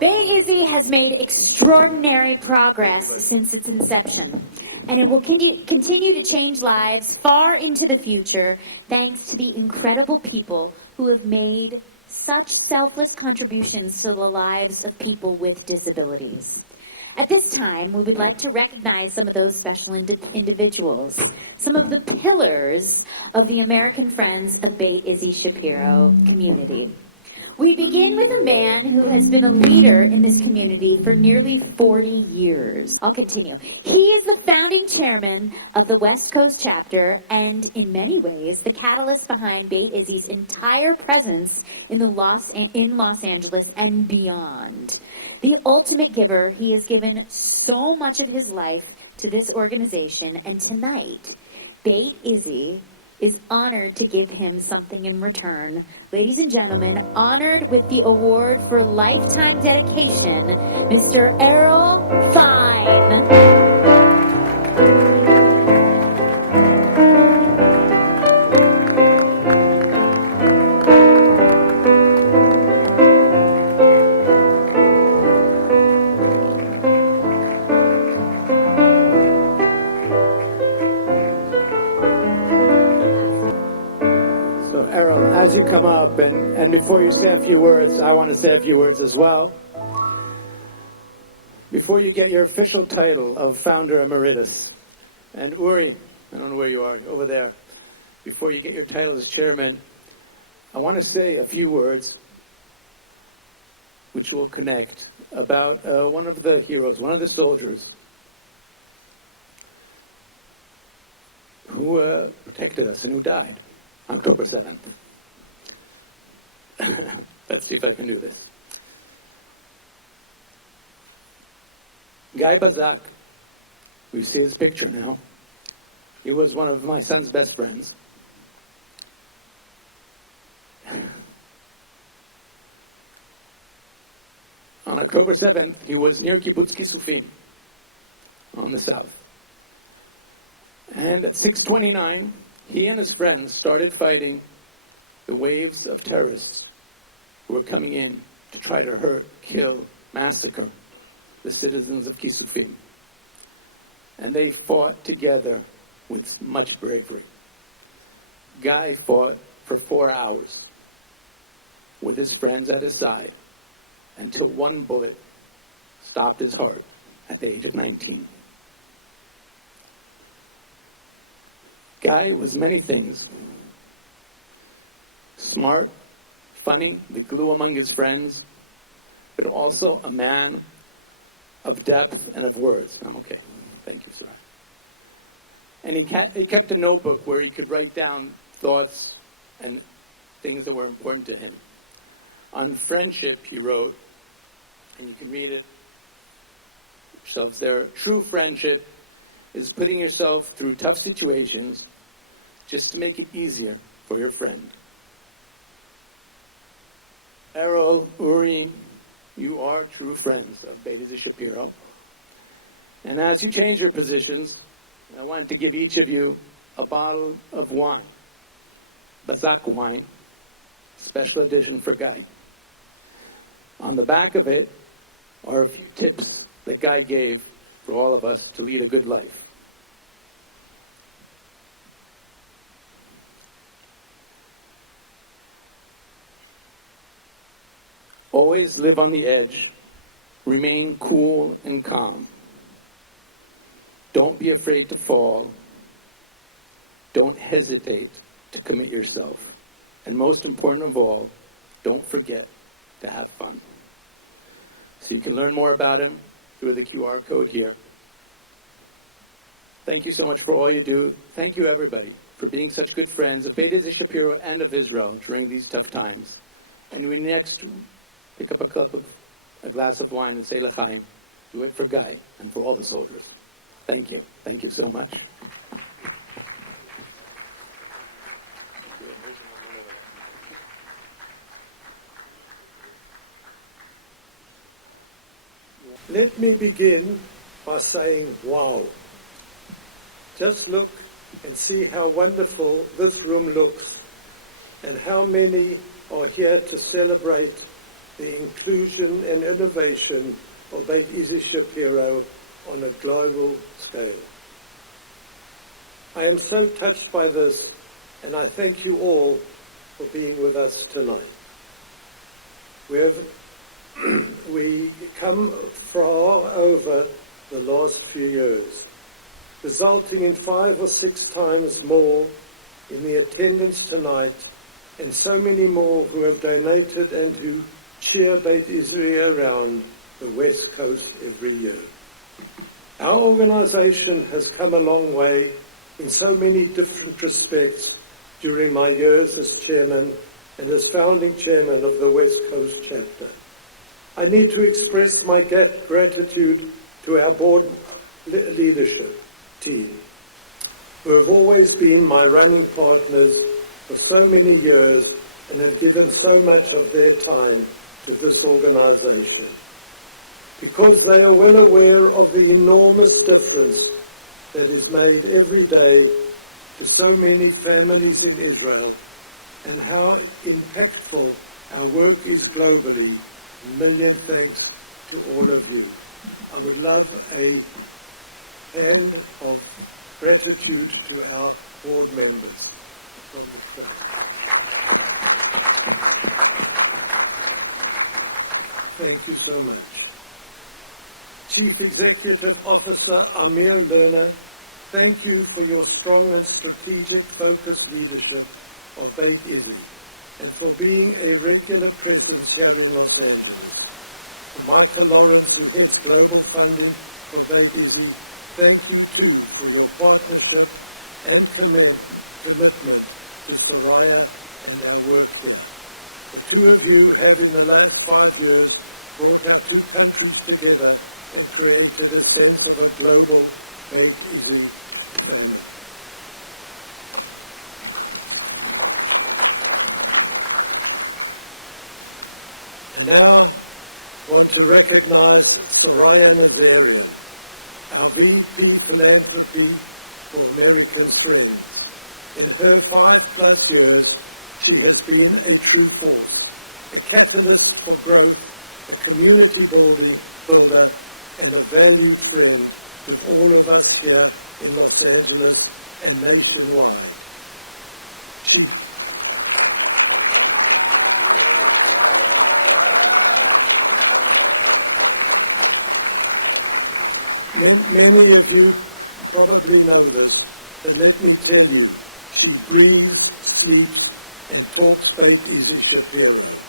Beit Issie has made extraordinary progress since its inception, and it will continue to change lives far into the future thanks to the incredible people who have made such selfless contributions to the lives of people with disabilities. At this time, we would like to recognize some of those special individuals, some of the pillars of the American Friends of Beit Issie Shapiro community. We begin with a man who has been a leader in this community for nearly 40 years. I'll continue. He is the founding chairman of the West Coast chapter and, in many ways, the catalyst behind Beit Issie's entire presence in Los Angeles and beyond. The ultimate giver, he has given so much of his life to this organization, and tonight, Beit Issie is honored to give him something in return. Ladies and gentlemen, honored with the award for lifetime dedication, Mr. Errol Fine. As you come up, and before you say a few words, I want to say a few words as well. Before you get your official title of founder emeritus, and Uri, I don't know where you are, over there. Before you get your title as chairman, I want to say a few words which will connect about one of the heroes, one of the soldiers who protected us and who died October 7th. Let's see if I can do this. Guy Bazak, we see his picture now. He was one of my son's best friends. On October 7th, he was near Kibbutz Kisufim on the south. And at 6:29, he and his friends started fighting the waves of terrorists who were coming in to try to hurt, kill, massacre the citizens of Kisufim. And they fought together with much bravery. Guy fought for 4 hours with his friends at his side until one bullet stopped his heart at the age of 19. Guy was many things. Smart, funny, the glue among his friends, but also a man of depth and of words. I'm okay. Thank you, Sarai. And he kept a notebook where he could write down thoughts and things that were important to him. On friendship, he wrote, and you can read it yourselves there, true friendship is putting yourself through tough situations just to make it easier for your friend. Errol, Uri, you are true friends of Beit Issie Shapiro. And as you change your positions, I want to give each of you a bottle of wine, Bazak wine, special edition for Guy. On the back of it are a few tips that Guy gave for all of us to lead a good life. Always live on the edge. Remain cool and calm. Don't be afraid to fall. Don't hesitate to commit yourself. And most important of all, don't forget to have fun. So you can learn more about him through the QR code here. Thank you so much for all you do. Thank you, everybody, for being such good friends of Beit Issie Shapiro and of Israel during these tough times. And we next pick up a glass of wine and say l'chaim. Do it for Guy and for all the soldiers. Thank you. Thank you so much. Let me begin by saying, wow. Just look and see how wonderful this room looks and how many are here to celebrate the inclusion and innovation of Beit Issie Shapiro on a global scale. I am so touched by this, and I thank you all for being with us tonight. We come far over the last few years, resulting in 5 or 6 times more in the attendance tonight, and so many more who have donated and who cheer Beit Issie around the West Coast every year. Our organization has come a long way in so many different respects during my years as chairman and as founding chairman of the West Coast chapter. I need to express my gratitude to our board leadership team, who have always been my running partners for so many years and have given so much of their time to this organization. Because they are well aware of the enormous difference that is made every day to so many families in Israel and how impactful our work is globally. A million thanks to all of you. I would love a hand of gratitude to our board members from the crowd. Thank you so much. Chief Executive Officer Amir Lerner, thank you for your strong and strategic focused leadership of Beit Issie and for being a regular presence here in Los Angeles. Michael Lawrence, who heads global funding for Beit Issie, thank you too for your partnership and commitment to Soraya and our work here. The two of you have in the last 5 years brought our two countries together and created a sense of a global Beit Issie family. I now want to recognize Soraya Nazarian, our VP Philanthropy for Americans Friends. In her 5+ years, she has been a true force, a catalyst for growth, a community builder, and a valued friend to all of us here in Los Angeles and nationwide. Many of you probably know this, but let me tell you, she breathes, sleeps, and talks Beit Issie Shapiro,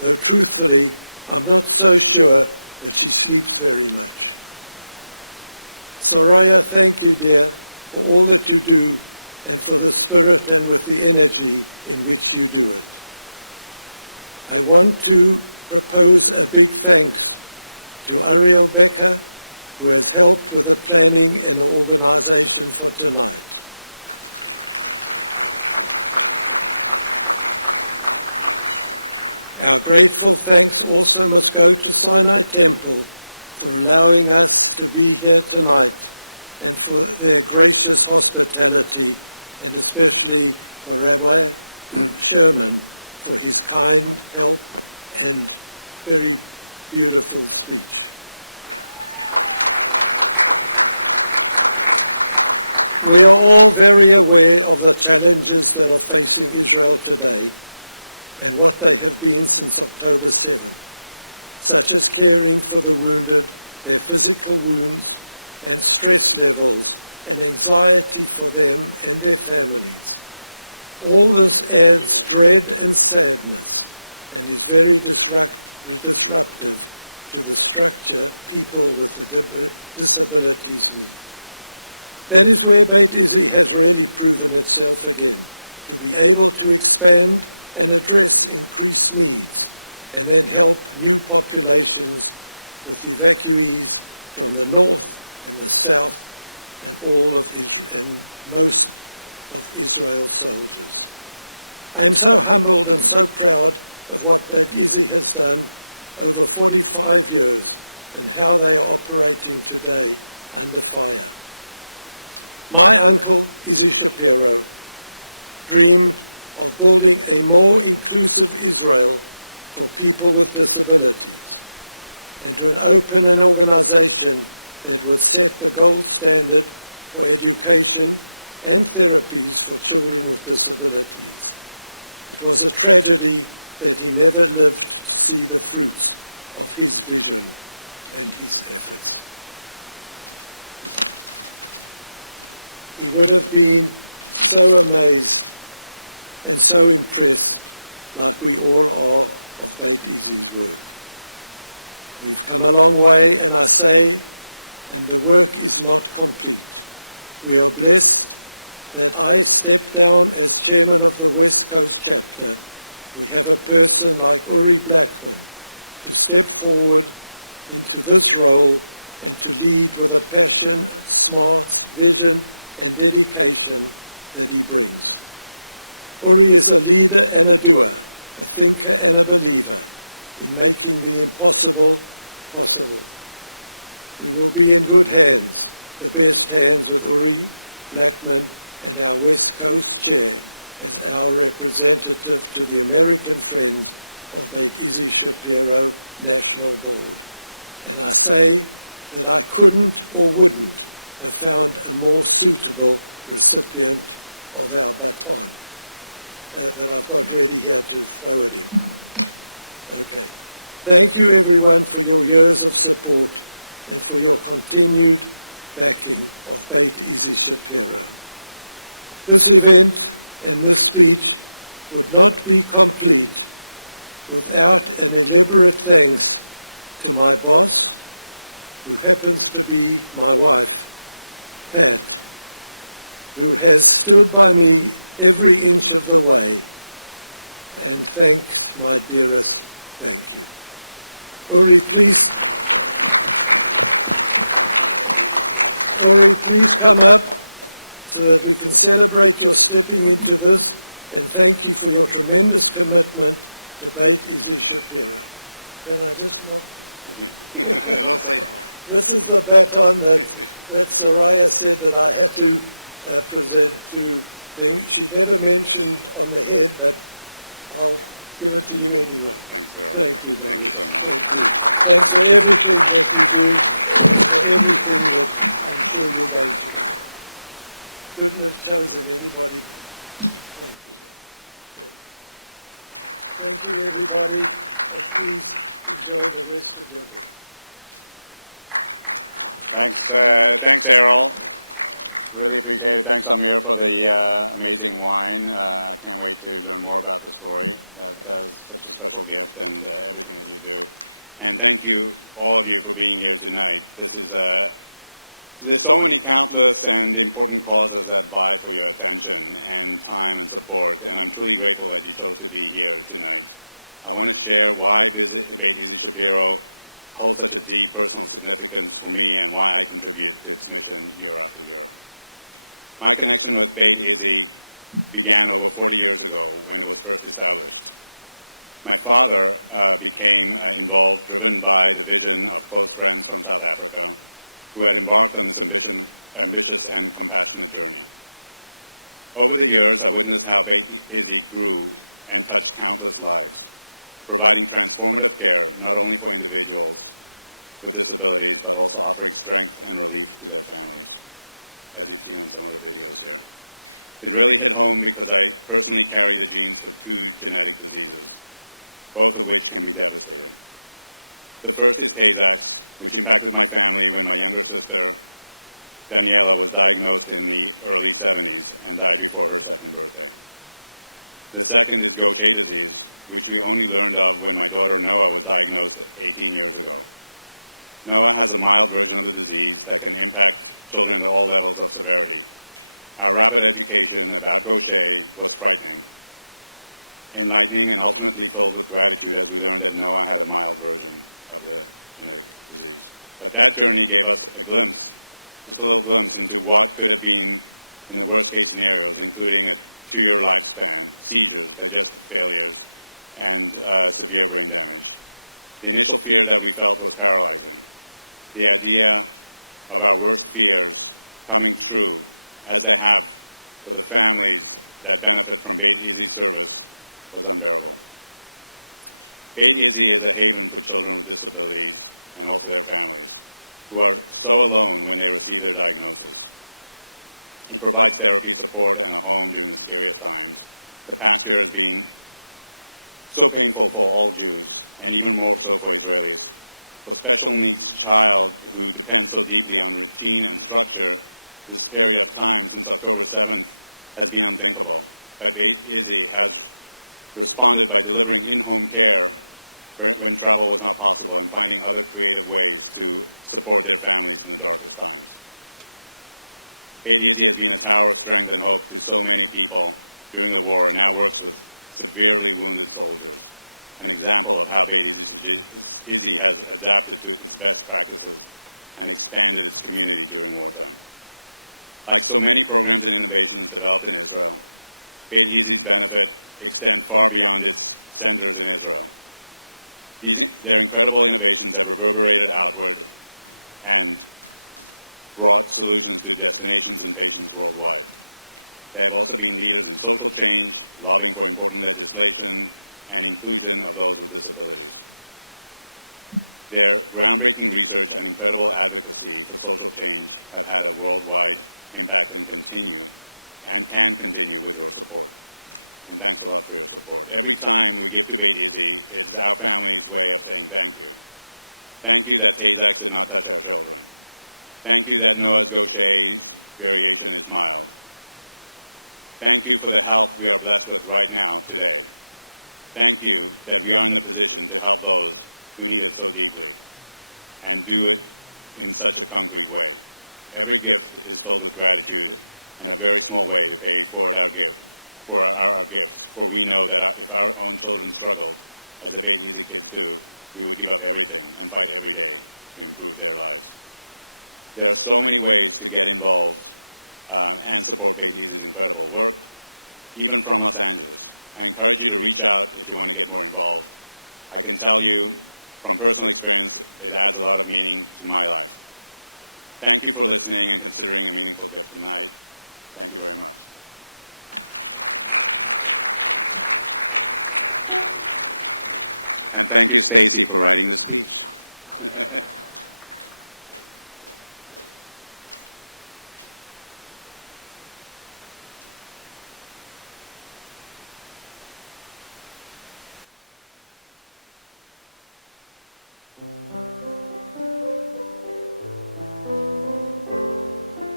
though truthfully, I'm not so sure that she sleeps very much. Soraya, thank you, dear, for all that you do and for the spirit and with the energy in which you do it. I want to propose a big thanks to Ariel Becker, who has helped with the planning and the organization for tonight. Our grateful thanks also must go to Sinai Temple for allowing us to be here tonight and for their gracious hospitality, and especially for Rabbi Sherman for his kind help and very beautiful speech. We are all very aware of the challenges that are facing Israel today and what they have been since October 7th, such as caring for the wounded, their physical wounds and stress levels, and anxiety for them and their families. All this adds dread and sadness and is very disruptive to the structure people with the disabilities need. That is where Beit Issie has really proven itself again, to be able to expand and address increased needs and then help new populations with evacuees from the north and the south and all of Israel and most of Israel's soldiers. I am so humbled and so proud of what Beit Issie has done over 45 years and how they are operating today under fire. My uncle, Issie Shapiro, dreamed of building a more inclusive Israel for people with disabilities and to open an organization that would set the gold standard for education and therapies for children with disabilities. It was a tragedy that he never lived to see the fruits of his vision and his efforts. He would have been so amazed and so impressed, like we all are, of Beit Issie's work. We've come a long way, and I say, and the work is not complete. We are blessed that I step down as chairman of the West Coast chapter. We have a person like Uri Blackman to step forward into this role and to lead with a passion, smarts, vision, and dedication that he brings. Uri is a leader and a doer, a thinker and a believer in making the impossible possible. We will be in good hands, the best hands, with Uri Blackman and our West Coast chair as our representative to the American Friends of Beit Issie Shapiro National Board. And I say that I couldn't or wouldn't have found a more suitable recipient of our baton that I've got ready here to throw at him. Okay. Thank you everyone for your years of support and for your continued backing of Beit Issie Shapiro. This event and this speech would not be complete without an elaborate thanks to my boss, who happens to be my wife, Pat, who has stood by me every inch of the way. And thanks, my dearest, thank you. Uri, please come up so that we can celebrate your stepping into this, and thank you for your tremendous commitment to Beit Issie Shapiro. Can I just knock? This is the baton that Soraya said that I had to present to things. She never mentioned on the head, but I'll give it to you anyway. Thanks, Daryl. Thank you, darling. Thank you so much. Thank you. Thanks for everything that you do, and for everything that I'm sure you're going to do. Couldn't have chosen anybody. Thank you. Thank you, everybody, and please enjoy the rest of your day. Thanks, Errol. Really appreciate it. Thanks, Amir, for the amazing wine. I can't wait to learn more about the story. That's such a special gift and everything that you do. And thank you, all of you, for being here tonight. There's so many countless and important causes that vie for your attention and time and support, and I'm truly grateful that you chose to be here tonight. I want to share why Beit Issie Shapiro holds such a deep personal significance for me and why I contribute to its mission year after year. My connection with Beit Issie began over 40 years ago when it was first established. My father became involved, driven by the vision of close friends from South Africa who had embarked on this ambitious and compassionate journey. Over the years, I witnessed how Beit Issie grew and touched countless lives, providing transformative care not only for individuals with disabilities, but also offering strength and relief to their families, as you've seen on some of the videos here. It really hit home because I personally carry the genes for 2 genetic diseases, both of which can be devastating. The first is Tay-Sachs, which impacted my family when my younger sister, Daniela, was diagnosed in the early 70s and died before her 2nd birthday. The second is Gaucher disease, which we only learned of when my daughter Noah was diagnosed 18 years ago. Noah has a mild version of the disease that can impact children at all levels of severity. Our rapid education about Gaucher was frightening, enlightening, and ultimately filled with gratitude as we learned that Noah had a mild version of the genetic disease. But that journey gave us a glimpse, just a little glimpse into what could have been in the worst case scenarios, including a 2-year lifespan, seizures, digestive failures, and severe brain damage. The initial fear that we felt was paralyzing. The idea of our worst fears coming true, as they have for the families that benefit from Beit Issie service, was unbearable. Beit Issie is a haven for children with disabilities and also their families, who are so alone when they receive their diagnosis. It provides therapy, support, and a home during the scariest times. The past year has been so painful for all Jews, and even more so for Israelis. For special needs child who depends so deeply on routine and structure, this period of time since October 7th has been unthinkable. But Beit Issie has responded by delivering in-home care when travel was not possible and finding other creative ways to support their families in the darkest times. Beit Issie has been a tower of strength and hope to so many people during the war and now works with severely wounded soldiers, an example of how Beit Issie has adapted to its best practices and expanded its community during wartime. Like so many programs and innovations developed in Israel, Beit Issie's benefit extend far beyond its centers in Israel. Their incredible innovations have reverberated outward and brought solutions to destinations and patients worldwide. They have also been leaders in social change, lobbying for important legislation, and inclusion of those with disabilities. Their groundbreaking research and incredible advocacy for social change have had a worldwide impact and can continue with your support. And thanks a lot for your support. Every time we give to Beit Issie, it's our family's way of saying thank you. Thank you that Tay-Zax did not touch our children. Thank you that Noah's Gaucher's variation is mild. Thank you for the health we are blessed with right now, today. Thank you that we are in the position to help those who need it so deeply and do it in such a concrete way. Every gift is filled with gratitude and a very small way to pay forward our gifts, for we know that if our own children struggled, as the Beit Issie kids do, we would give up everything and fight every day to improve their lives. There are so many ways to get involved and support Beit Issie's incredible work, even from Los Angeles. I encourage you to reach out if you want to get more involved. I can tell you from personal experience, it adds a lot of meaning to my life. Thank you for listening and considering a meaningful gift tonight. Thank you very much. And thank you, Stacy, for writing the speech.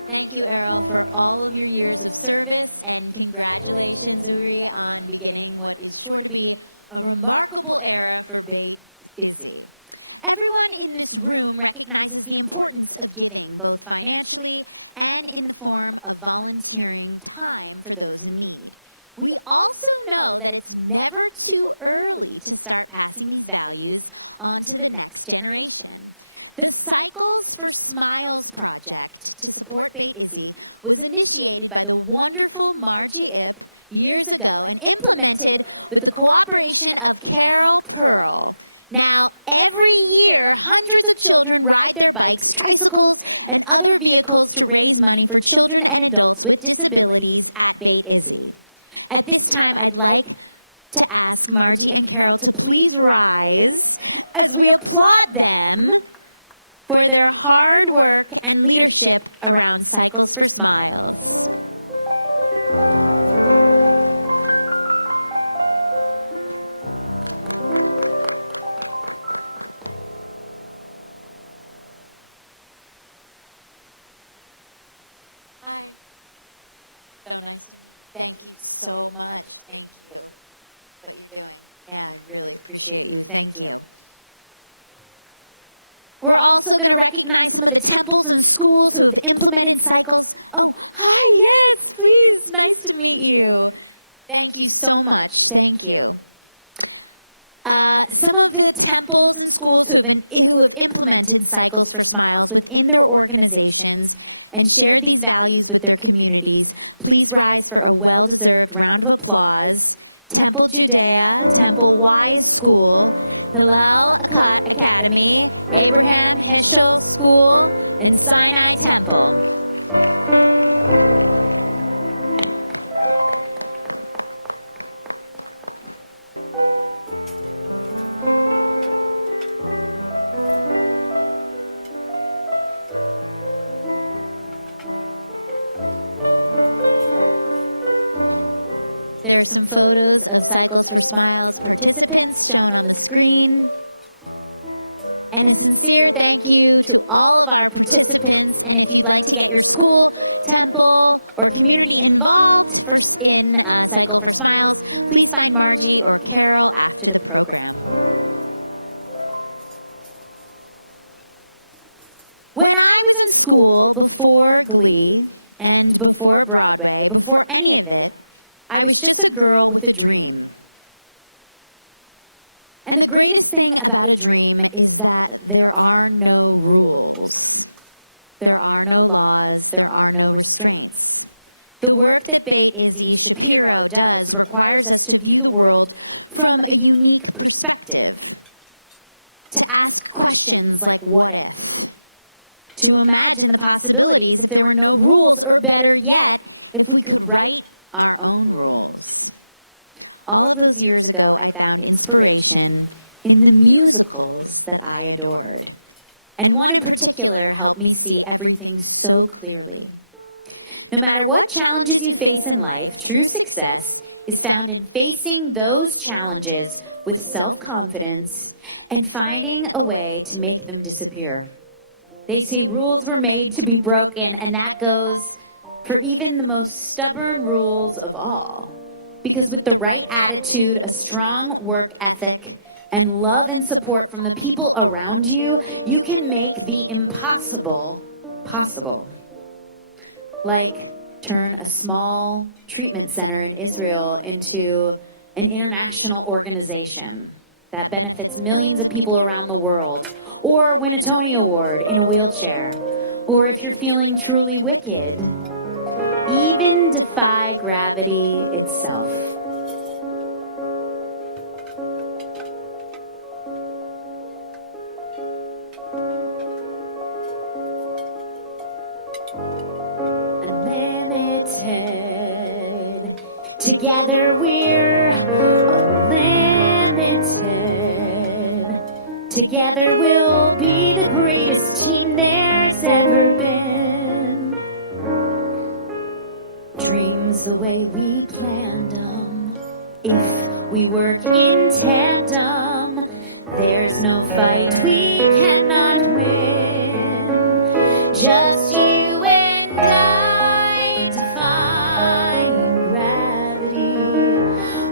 Thank you, Errol, for all of your years of service, and congratulations, Uri, on beginning what is sure to be a remarkable era for Beit Issie. Everyone in this room recognizes the importance of giving, both financially and in the form of volunteering time for those in need. We also know that it's never too early to start passing these values on to the next generation. The Cycles for Smiles project to support Beit Issie was initiated by the wonderful Margie Ip years ago and implemented with the cooperation of Carol Pearl. Now, every year, hundreds of children ride their bikes, tricycles, and other vehicles to raise money for children and adults with disabilities at Beit Issie. At this time, I'd like to ask Margie and Carol to please rise as we applaud them for their hard work and leadership around Cycles for Smiles. Hi. So nice to meet you. Thank you so much. Thank you. What you're doing. Yeah, I really appreciate you. Thank you. We're also going to recognize some of the temples and schools who have implemented cycles. Oh, hi, yes, please. Nice to meet you. Thank you so much. Thank you. Some of the temples and schools who have implemented Cycles for Smiles within their organizations and shared these values with their communities, please rise for a well-deserved round of applause. Temple Judea, Temple Wise School, Hillel Academy, Abraham Heschel School, and Sinai Temple. There are some photos of Cycles for Smiles participants shown on the screen. And a sincere thank you to all of our participants. And if you'd like to get your school, temple, or community involved in Cycle for Smiles, please find Margie or Carol after the program. When I was in school, before Glee and before Broadway, before any of it, I was just a girl with a dream. And the greatest thing about a dream is that there are no rules. There are no laws. There are no restraints. The work that Beit Issie Shapiro does requires us to view the world from a unique perspective, to ask questions like, what if? To imagine the possibilities if there were no rules, or better yet, if we could write our own rules. All of those years ago, I found inspiration in the musicals that I adored. And one in particular helped me see everything so clearly. No matter what challenges you face in life, true success is found in facing those challenges with self-confidence and finding a way to make them disappear. They say rules were made to be broken, and that goes for even the most stubborn rules of all. Because with the right attitude, a strong work ethic, and love and support from the people around you, you can make the impossible possible. Like turn a small treatment center in Israel into an international organization that benefits millions of people around the world, or win a Tony Award in a wheelchair, or if you're feeling truly wicked, even defy gravity itself. Unlimited. Together we're unlimited. Together we'll be the greatest team there's ever been. Dreams the way we planned them. If we work in tandem, there's no fight we cannot win. Just you and I defying gravity.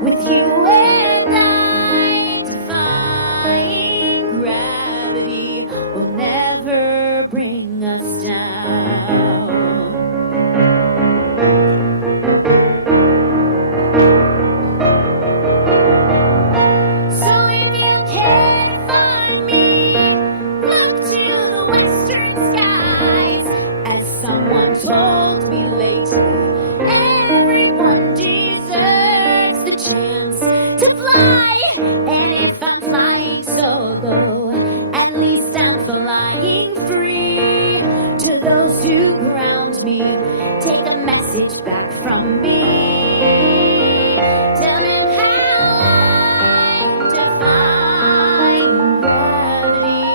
With you and I defying gravity will never bring us down. So if you care to find me, look to the western skies. As someone told me lately, everyone deserves the chance to fly. And if I'm flying solo, at least I'm flying free. To those who ground me, take a message back from me. Tell them how I'm defying gravity.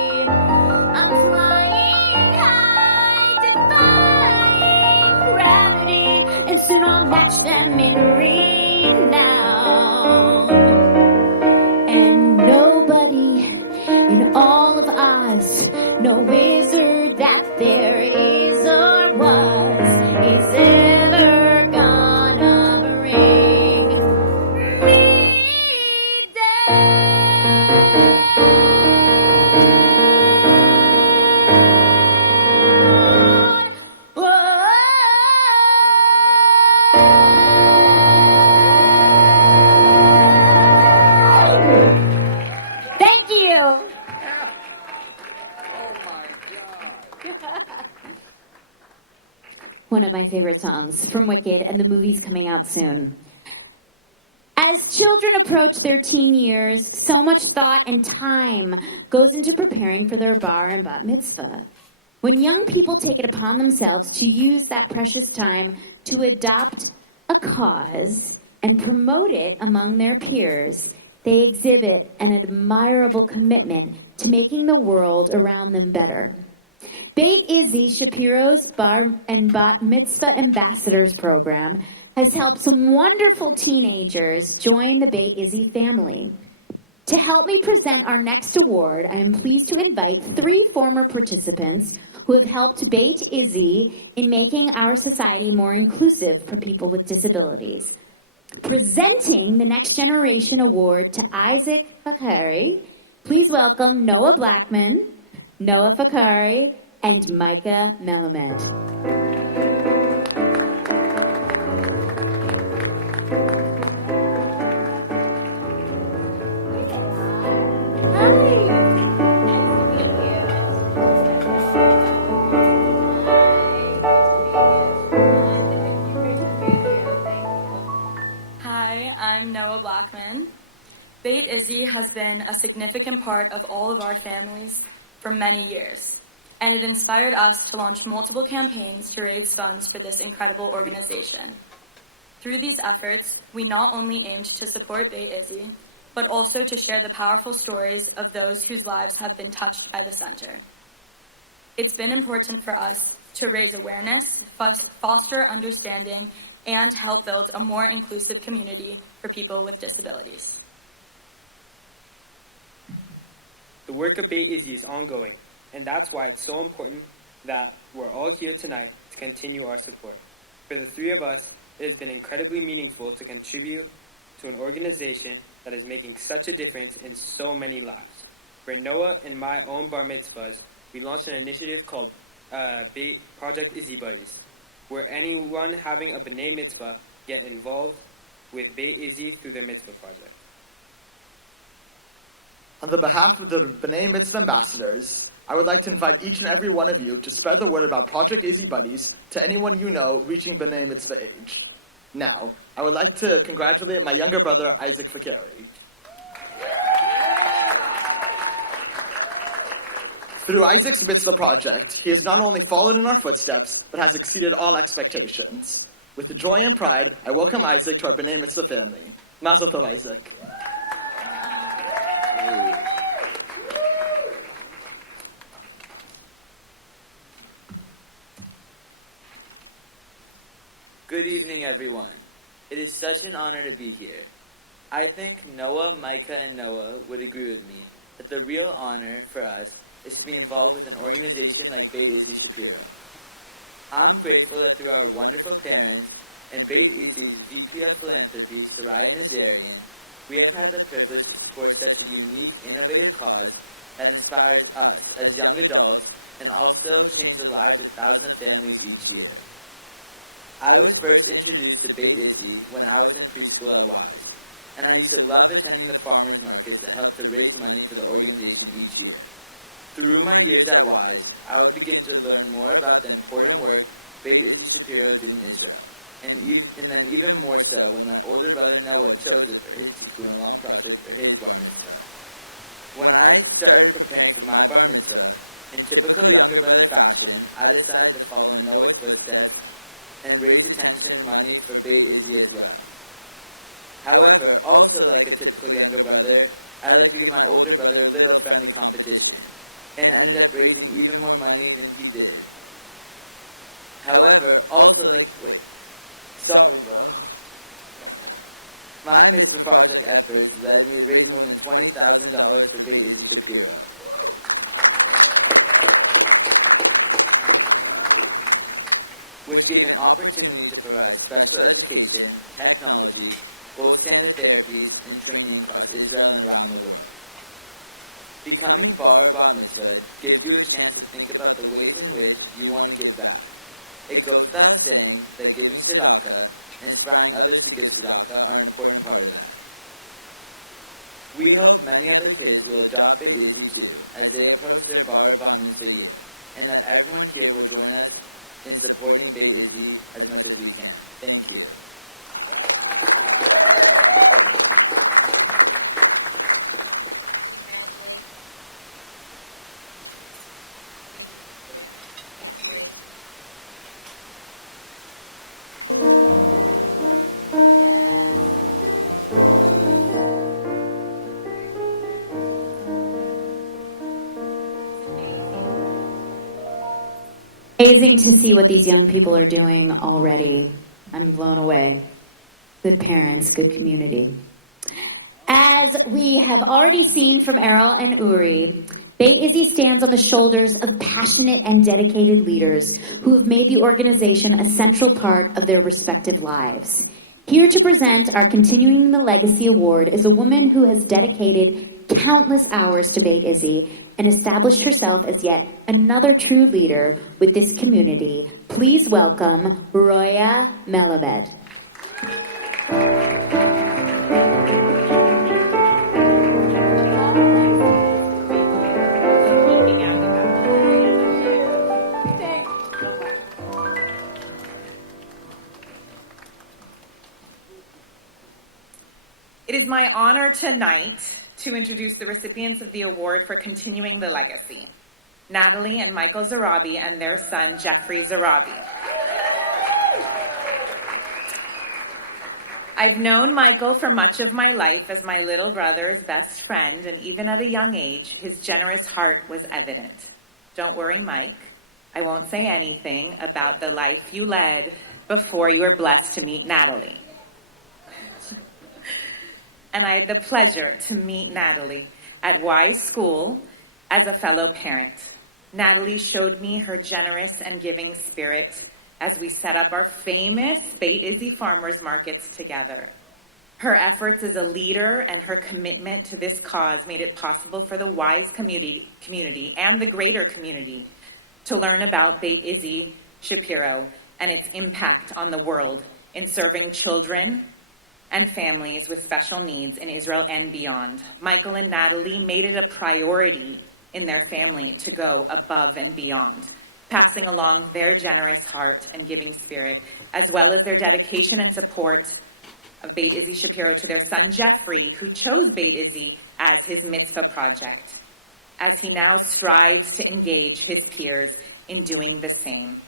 I'm flying high, defying gravity, and soon I'll match them in renown. And nobody in all of Oz, no wizard that there is or was, is ever gonna bring me down. Thank you. One of my favorite songs from Wicked, and the movie's coming out soon. As children approach their teen years, so much thought and time goes into preparing for their bar and bat mitzvah. When young people take it upon themselves to use that precious time to adopt a cause and promote it among their peers, they exhibit an admirable commitment to making the world around them better. Beit Issie Shapiro's Bar and Bat Mitzvah Ambassadors Program has helped some wonderful teenagers join the Beit Issie family. To help me present our next award, I am pleased to invite 3 former participants who have helped Beit Issie in making our society more inclusive for people with disabilities. Presenting the Next Generation Award to Isaac Fakari, please welcome Noah Blackman, Noah Fakari, and Micah Melamed. Hi, I'm Noah Blackman. Beit Issie has been a significant part of all of our families for many years, and it inspired us to launch multiple campaigns to raise funds for this incredible organization. Through these efforts, we not only aimed to support Beit Issie, but also to share the powerful stories of those whose lives have been touched by the center. It's been important for us to raise awareness, foster understanding, and help build a more inclusive community for people with disabilities. The work of Beit Issie is ongoing, and that's why it's so important that we're all here tonight to continue our support. For the three of us, it has been incredibly meaningful to contribute to an organization that is making such a difference in so many lives. For Noah and my own bar mitzvahs, we launched an initiative called Project Issie Buddies, where anyone having a B'nai mitzvah get involved with Beit Issie through their mitzvah project. On the behalf of the B'nai Mitzvah ambassadors, I would like to invite each and every one of you to spread the word about Project Issie Buddies to anyone you know reaching B'nai Mitzvah age. Now, I would like to congratulate my younger brother, Isaac Fakari. Through Isaac's mitzvah project, he has not only followed in our footsteps, but has exceeded all expectations. With joy and pride, I welcome Isaac to our B'nai Mitzvah family. Mazel tov, Isaac. Good evening, everyone. It is such an honor to be here. I think Noah, Micah, and Noah would agree with me that the real honor for us is to be involved with an organization like Beit Issie Shapiro. I'm grateful that through our wonderful parents and Beit Issie's VP of Philanthropy, Soraya Nazarian, we have had the privilege to support such a unique, innovative cause that inspires us as young adults and also change the lives of thousands of families each year. I was first introduced to Beit Issie when I was in preschool at Wise, and I used to love attending the farmers markets that helped to raise money for the organization each year. Through my years at Wise, I would begin to learn more about the important work Beit Issie Shapiro did in Israel, and then even more so when my older brother Noah chose it for his Tikkun Olam project for his bar mitzvah. When I started preparing for my bar mitzvah, in typical younger brother fashion, I decided to follow in Noah's footsteps and raise attention and money for Beit Issie as well. However, also like a typical younger brother, I like to give my older brother a little friendly competition, and ended up raising even more money than he did. However, also my mitzvah project efforts led me to raise more than $20,000 for Beit Issie Shapiro. Which gave an opportunity to provide special education, technology, gold standard therapies, and training across Israel and around the world. Becoming bar or bat mitzvah gives you a chance to think about the ways in which you want to give back. It goes without saying that giving tzedakah and inspiring others to give tzedakah are an important part of that. We hope many other kids will adopt Beit Issie too as they approach their bar or bat mitzvah year, and that everyone here will join us in supporting Beit Issie as much as we can. Thank you. Congratulations. Thank you. Yeah, great. Amazing to see what these young people are doing already. I'm blown away. Good parents, good community. As we have already seen from Errol and Uri, Beit Issie stands on the shoulders of passionate and dedicated leaders who have made the organization a central part of their respective lives. Here to present our Continuing the Legacy Award is a woman who has dedicated countless hours to Beit Issie and established herself as yet another true leader with this community. Please welcome Roya Melamed. It is my honor tonight to introduce the recipients of the award for Continuing the Legacy, Natalie and Michael Zarabi and their son, Jeffrey Zarabi. I've known Michael for much of my life as my little brother's best friend, and even at a young age, his generous heart was evident. Don't worry, Mike. I won't say anything about the life you led before you were blessed to meet Natalie. And I had the pleasure to meet Natalie at Wise School as a fellow parent. Natalie showed me her generous and giving spirit as we set up our famous Beit Issie farmers markets together. Her efforts as a leader and her commitment to this cause made it possible for the Wise community and the greater community to learn about Beit Issie Shapiro and its impact on the world in serving children and families with special needs in Israel and beyond. Michael and Natalie made it a priority in their family to go above and beyond, passing along their generous heart and giving spirit, as well as their dedication and support of Beit Issie Shapiro to their son Jeffrey, who chose Beit Issie as his mitzvah project, as he now strives to engage his peers in doing the same.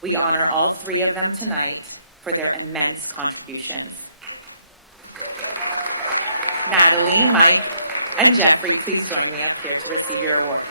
We honor all three of them tonight for their immense contributions. Natalie, Mike, and Jeffrey, please join me up here to receive your award.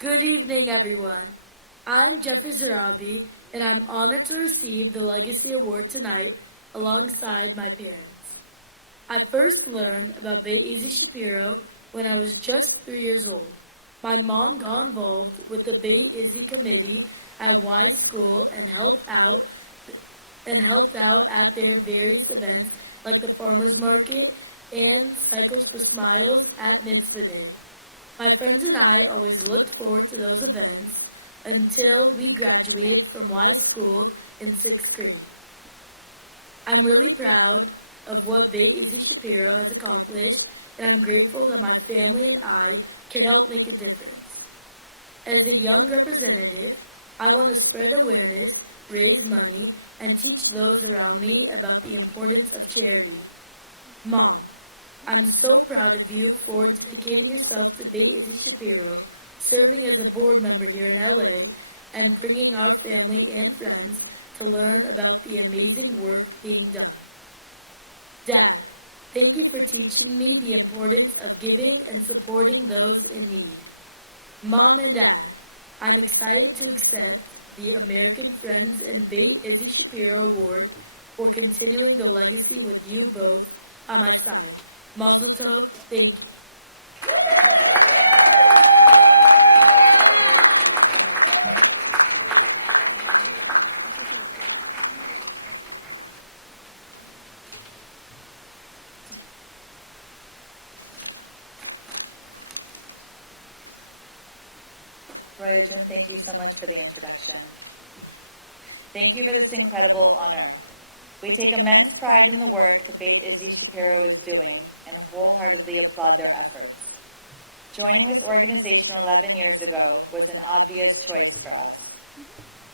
Good evening, everyone. I'm Jeffrey Zarabi, and I'm honored to receive the Legacy Award tonight alongside my parents. I first learned about Beit Issie Shapiro when I was just 3 years old. My mom got involved with the Beit Issie committee at Wise School and helped out at their various events like the farmers market and Cycles for Smiles at Mitzvah Day. My friends and I always looked forward to those events until we graduated from Wise School in 6th grade. I'm really proud of what Beit Issie Shapiro has accomplished, and I'm grateful that my family and I can help make a difference. As a young representative, I want to spread awareness, raise money, and teach those around me about the importance of charity. Mom, I'm so proud of you for dedicating yourself to Beit Issie Shapiro, serving as a board member here in LA, and bringing our family and friends to learn about the amazing work being done. Dad, thank you for teaching me the importance of giving and supporting those in need. Mom and Dad, I'm excited to accept the American Friends and Beit Issie Shapiro Award for continuing the legacy with you both on my side. Mazel tov, thank you. Roy Jun, thank you so much for the introduction. Thank you for this incredible honor. We take immense pride in the work the Beit Issie Shapiro is doing and wholeheartedly applaud their efforts. Joining this organization 11 years ago was an obvious choice for us.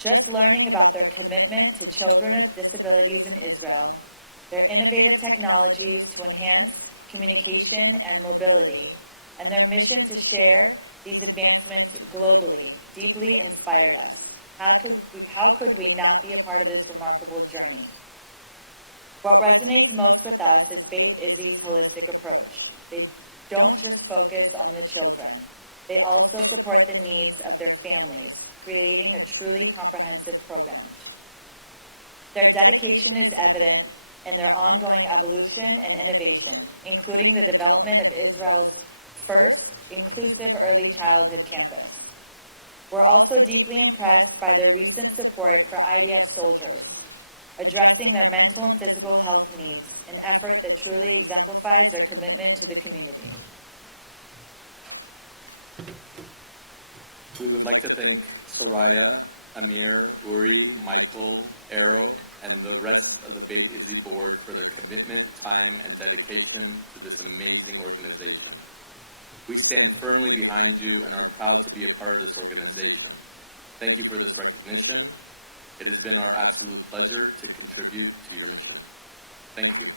Just learning about their commitment to children with disabilities in Israel, their innovative technologies to enhance communication and mobility, and their mission to share these advancements globally deeply inspired us. How could we not be a part of this remarkable journey? What resonates most with us is Beit Issie's holistic approach. They don't just focus on the children. They also support the needs of their families, creating a truly comprehensive program. Their dedication is evident in their ongoing evolution and innovation, including the development of Israel's first inclusive early childhood campus. We're also deeply impressed by their recent support for IDF soldiers, addressing their mental and physical health needs, an effort that truly exemplifies their commitment to the community. We would like to thank Soraya, Amir, Uri, Michael, Arrow, and the rest of the Beit Issie board for their commitment, time, and dedication to this amazing organization. We stand firmly behind you and are proud to be a part of this organization. Thank you for this recognition. It has been our absolute pleasure to contribute to your mission. Thank you.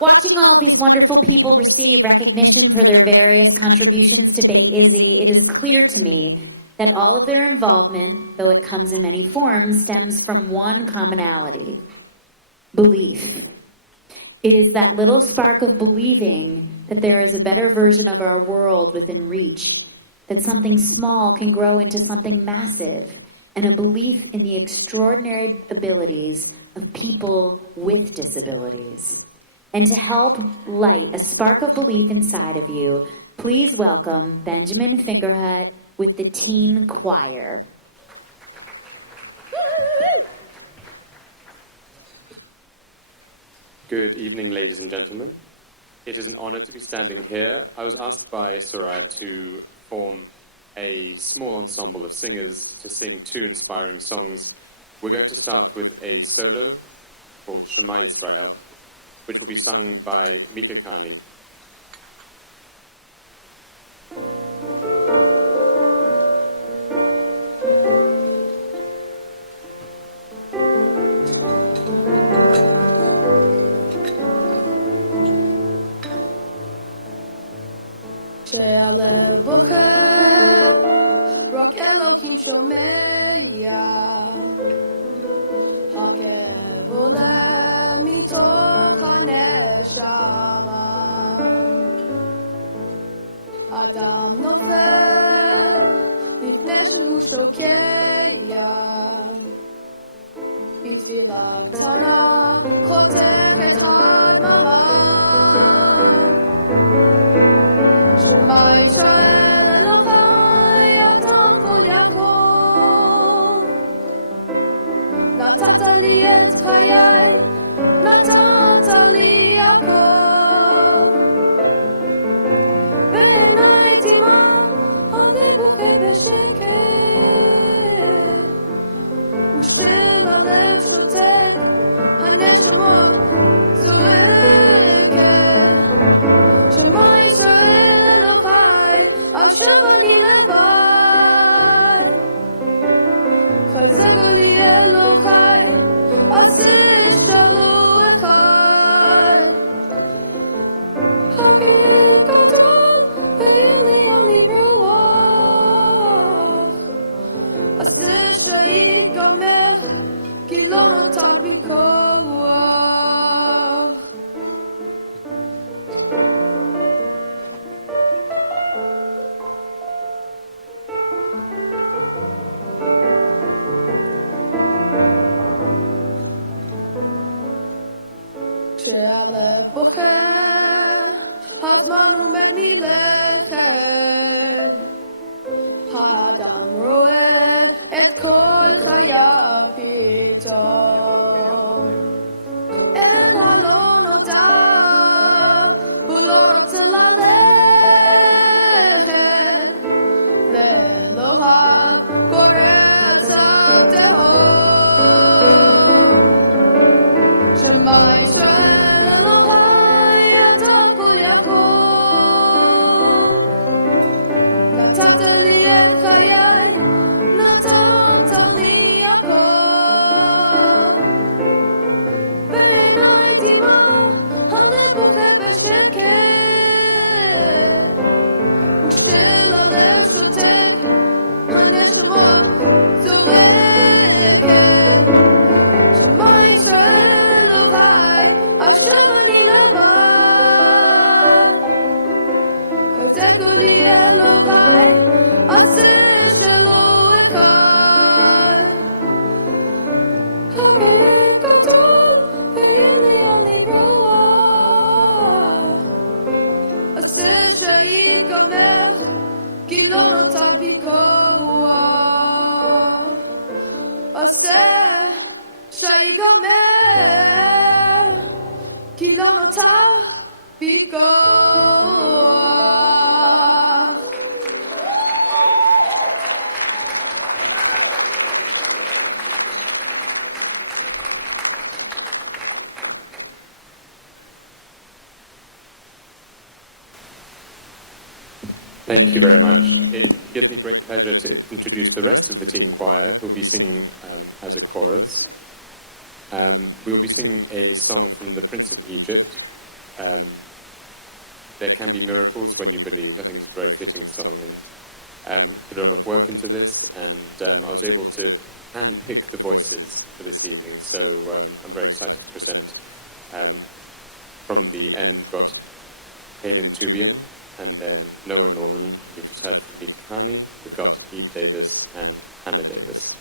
Watching all of these wonderful people receive recognition for their various contributions to Beit Issie, it is clear to me that all of their involvement, though it comes in many forms, stems from one commonality: belief. It is that little spark of believing that there is a better version of our world within reach, that something small can grow into something massive, and a belief in the extraordinary abilities of people with disabilities. And to help light a spark of belief inside of you, please welcome Benjamin Fingerhut with the Teen Choir. Good evening, ladies and gentlemen. It is an honor to be standing here. I was asked by Soraya to form a small ensemble of singers to sing 2 inspiring songs. We're going to start with a solo called Shema Yisrael, which will be sung by Mika Kani. שהלב בוכה, רק אלוהים שומע. הכאב עולה מתוך הנשמה. אדם נופל לפני שהוא שוקע. בתפילה קטנה חותך את הדממה. שמע ישראל אלוהי אתה כל יכול. נתת לי את חיי, נתת לי הכל. בעיניי דמעה הלב בוכה בשקט, ושל הלב שותק הנשמה זועקת. שמע ישראל אלוהי עכשיו אני לבד. חזק לי אלוהי עשה שלום אחד. הכאב גדול ואין לי על לברוח. עשה שיגמר כי לא נותר בי כוח. כשהלב בוכה, הזמן עומד מלכת. האדם רואה את כל חייו פתאום. אל הלא נודע, הוא לא רוצה ללכת. ואלוהיו קורא על סף תהום. שמע ישראל אלוהי אתה כל יכול. נתת לי את חיי, נתת לי הכל. בעיניי דמעה הלב בוכה בשקט, ושל הלב שותק הנשמה זועקת. שמע ישראל עכשיו אני לבד. קולי אלוהי, עשה שלו אחד. הכאב גדול ואין לי לאן לברוח, עשה שיגמר כי לא נותר בי כוח, עשה שיגמר כי לא נותר בי כוח. Thank you very much. It gives me great pleasure to introduce the rest of the teen choir who will be singing as a chorus. We will be singing a song from the Prince of Egypt. There can be miracles when you believe. I think it's a very fitting song, and we put a lot of work into this, and I was able to hand-pick the voices for this evening, so I'm very excited to present. From the end, we've got Halen Tubian, and then Noah Norman. You've just heard from Mika Hani. We've got Eve Davis and Hannah Davis.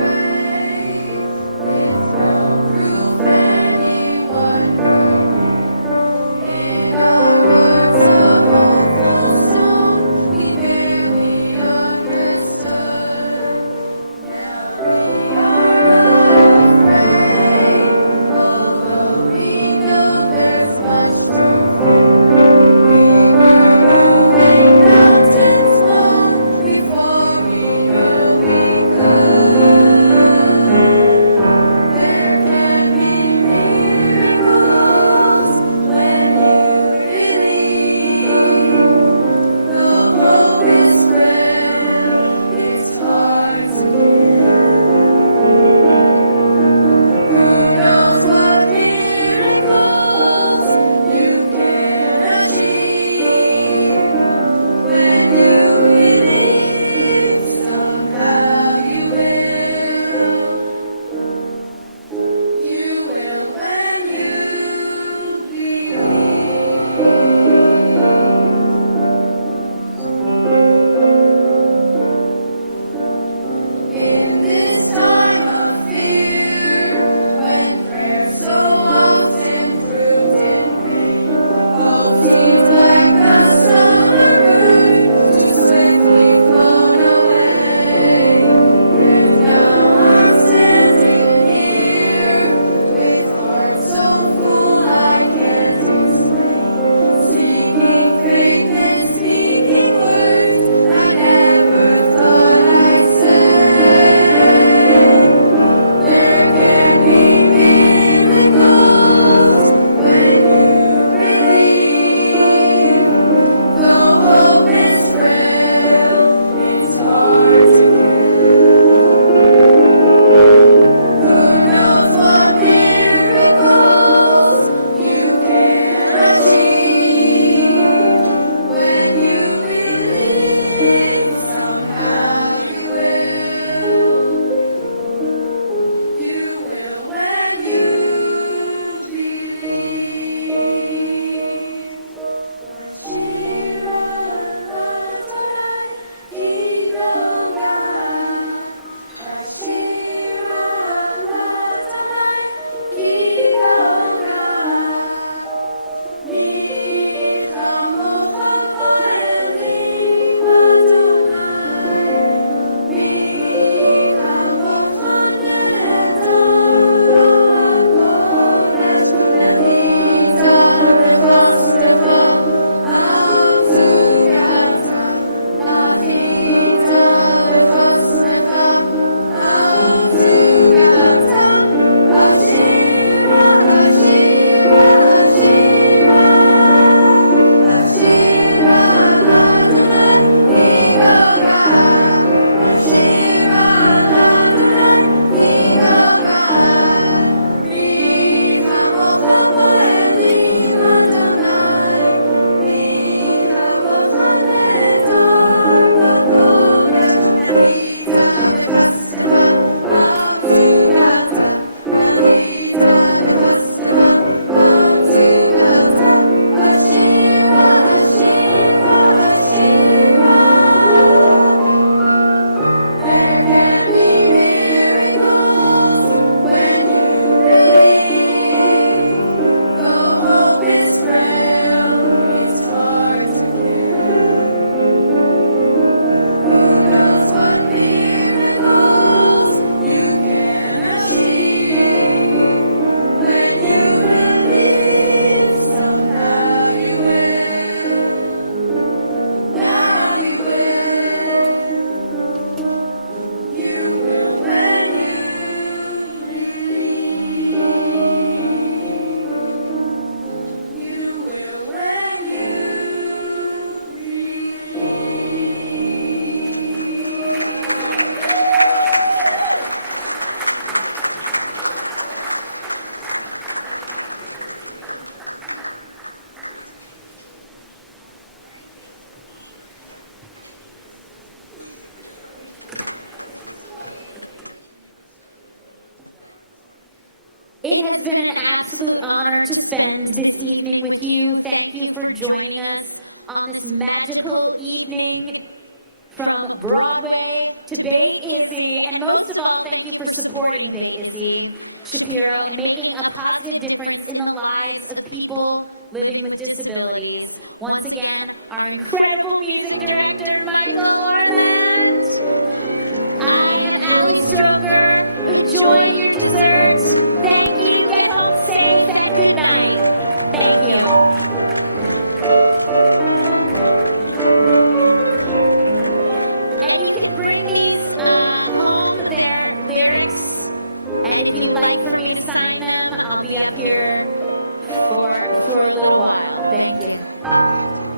Pray It has been an absolute honor to spend this evening with you. Thank you for joining us on this magical evening from Broadway to Beit Issie. And most of all, thank you for supporting Beit Issie Shapiro and making a positive difference in the lives of people living with disabilities. Once again, our incredible music director, Michael Orland. I am Ali Stroker. Enjoy your dessert. Thank you. Get home safe and good night. Thank you. And you can bring these home, their lyrics. And if you'd like for me to sign them, I'll be up here for a little while. Thank you.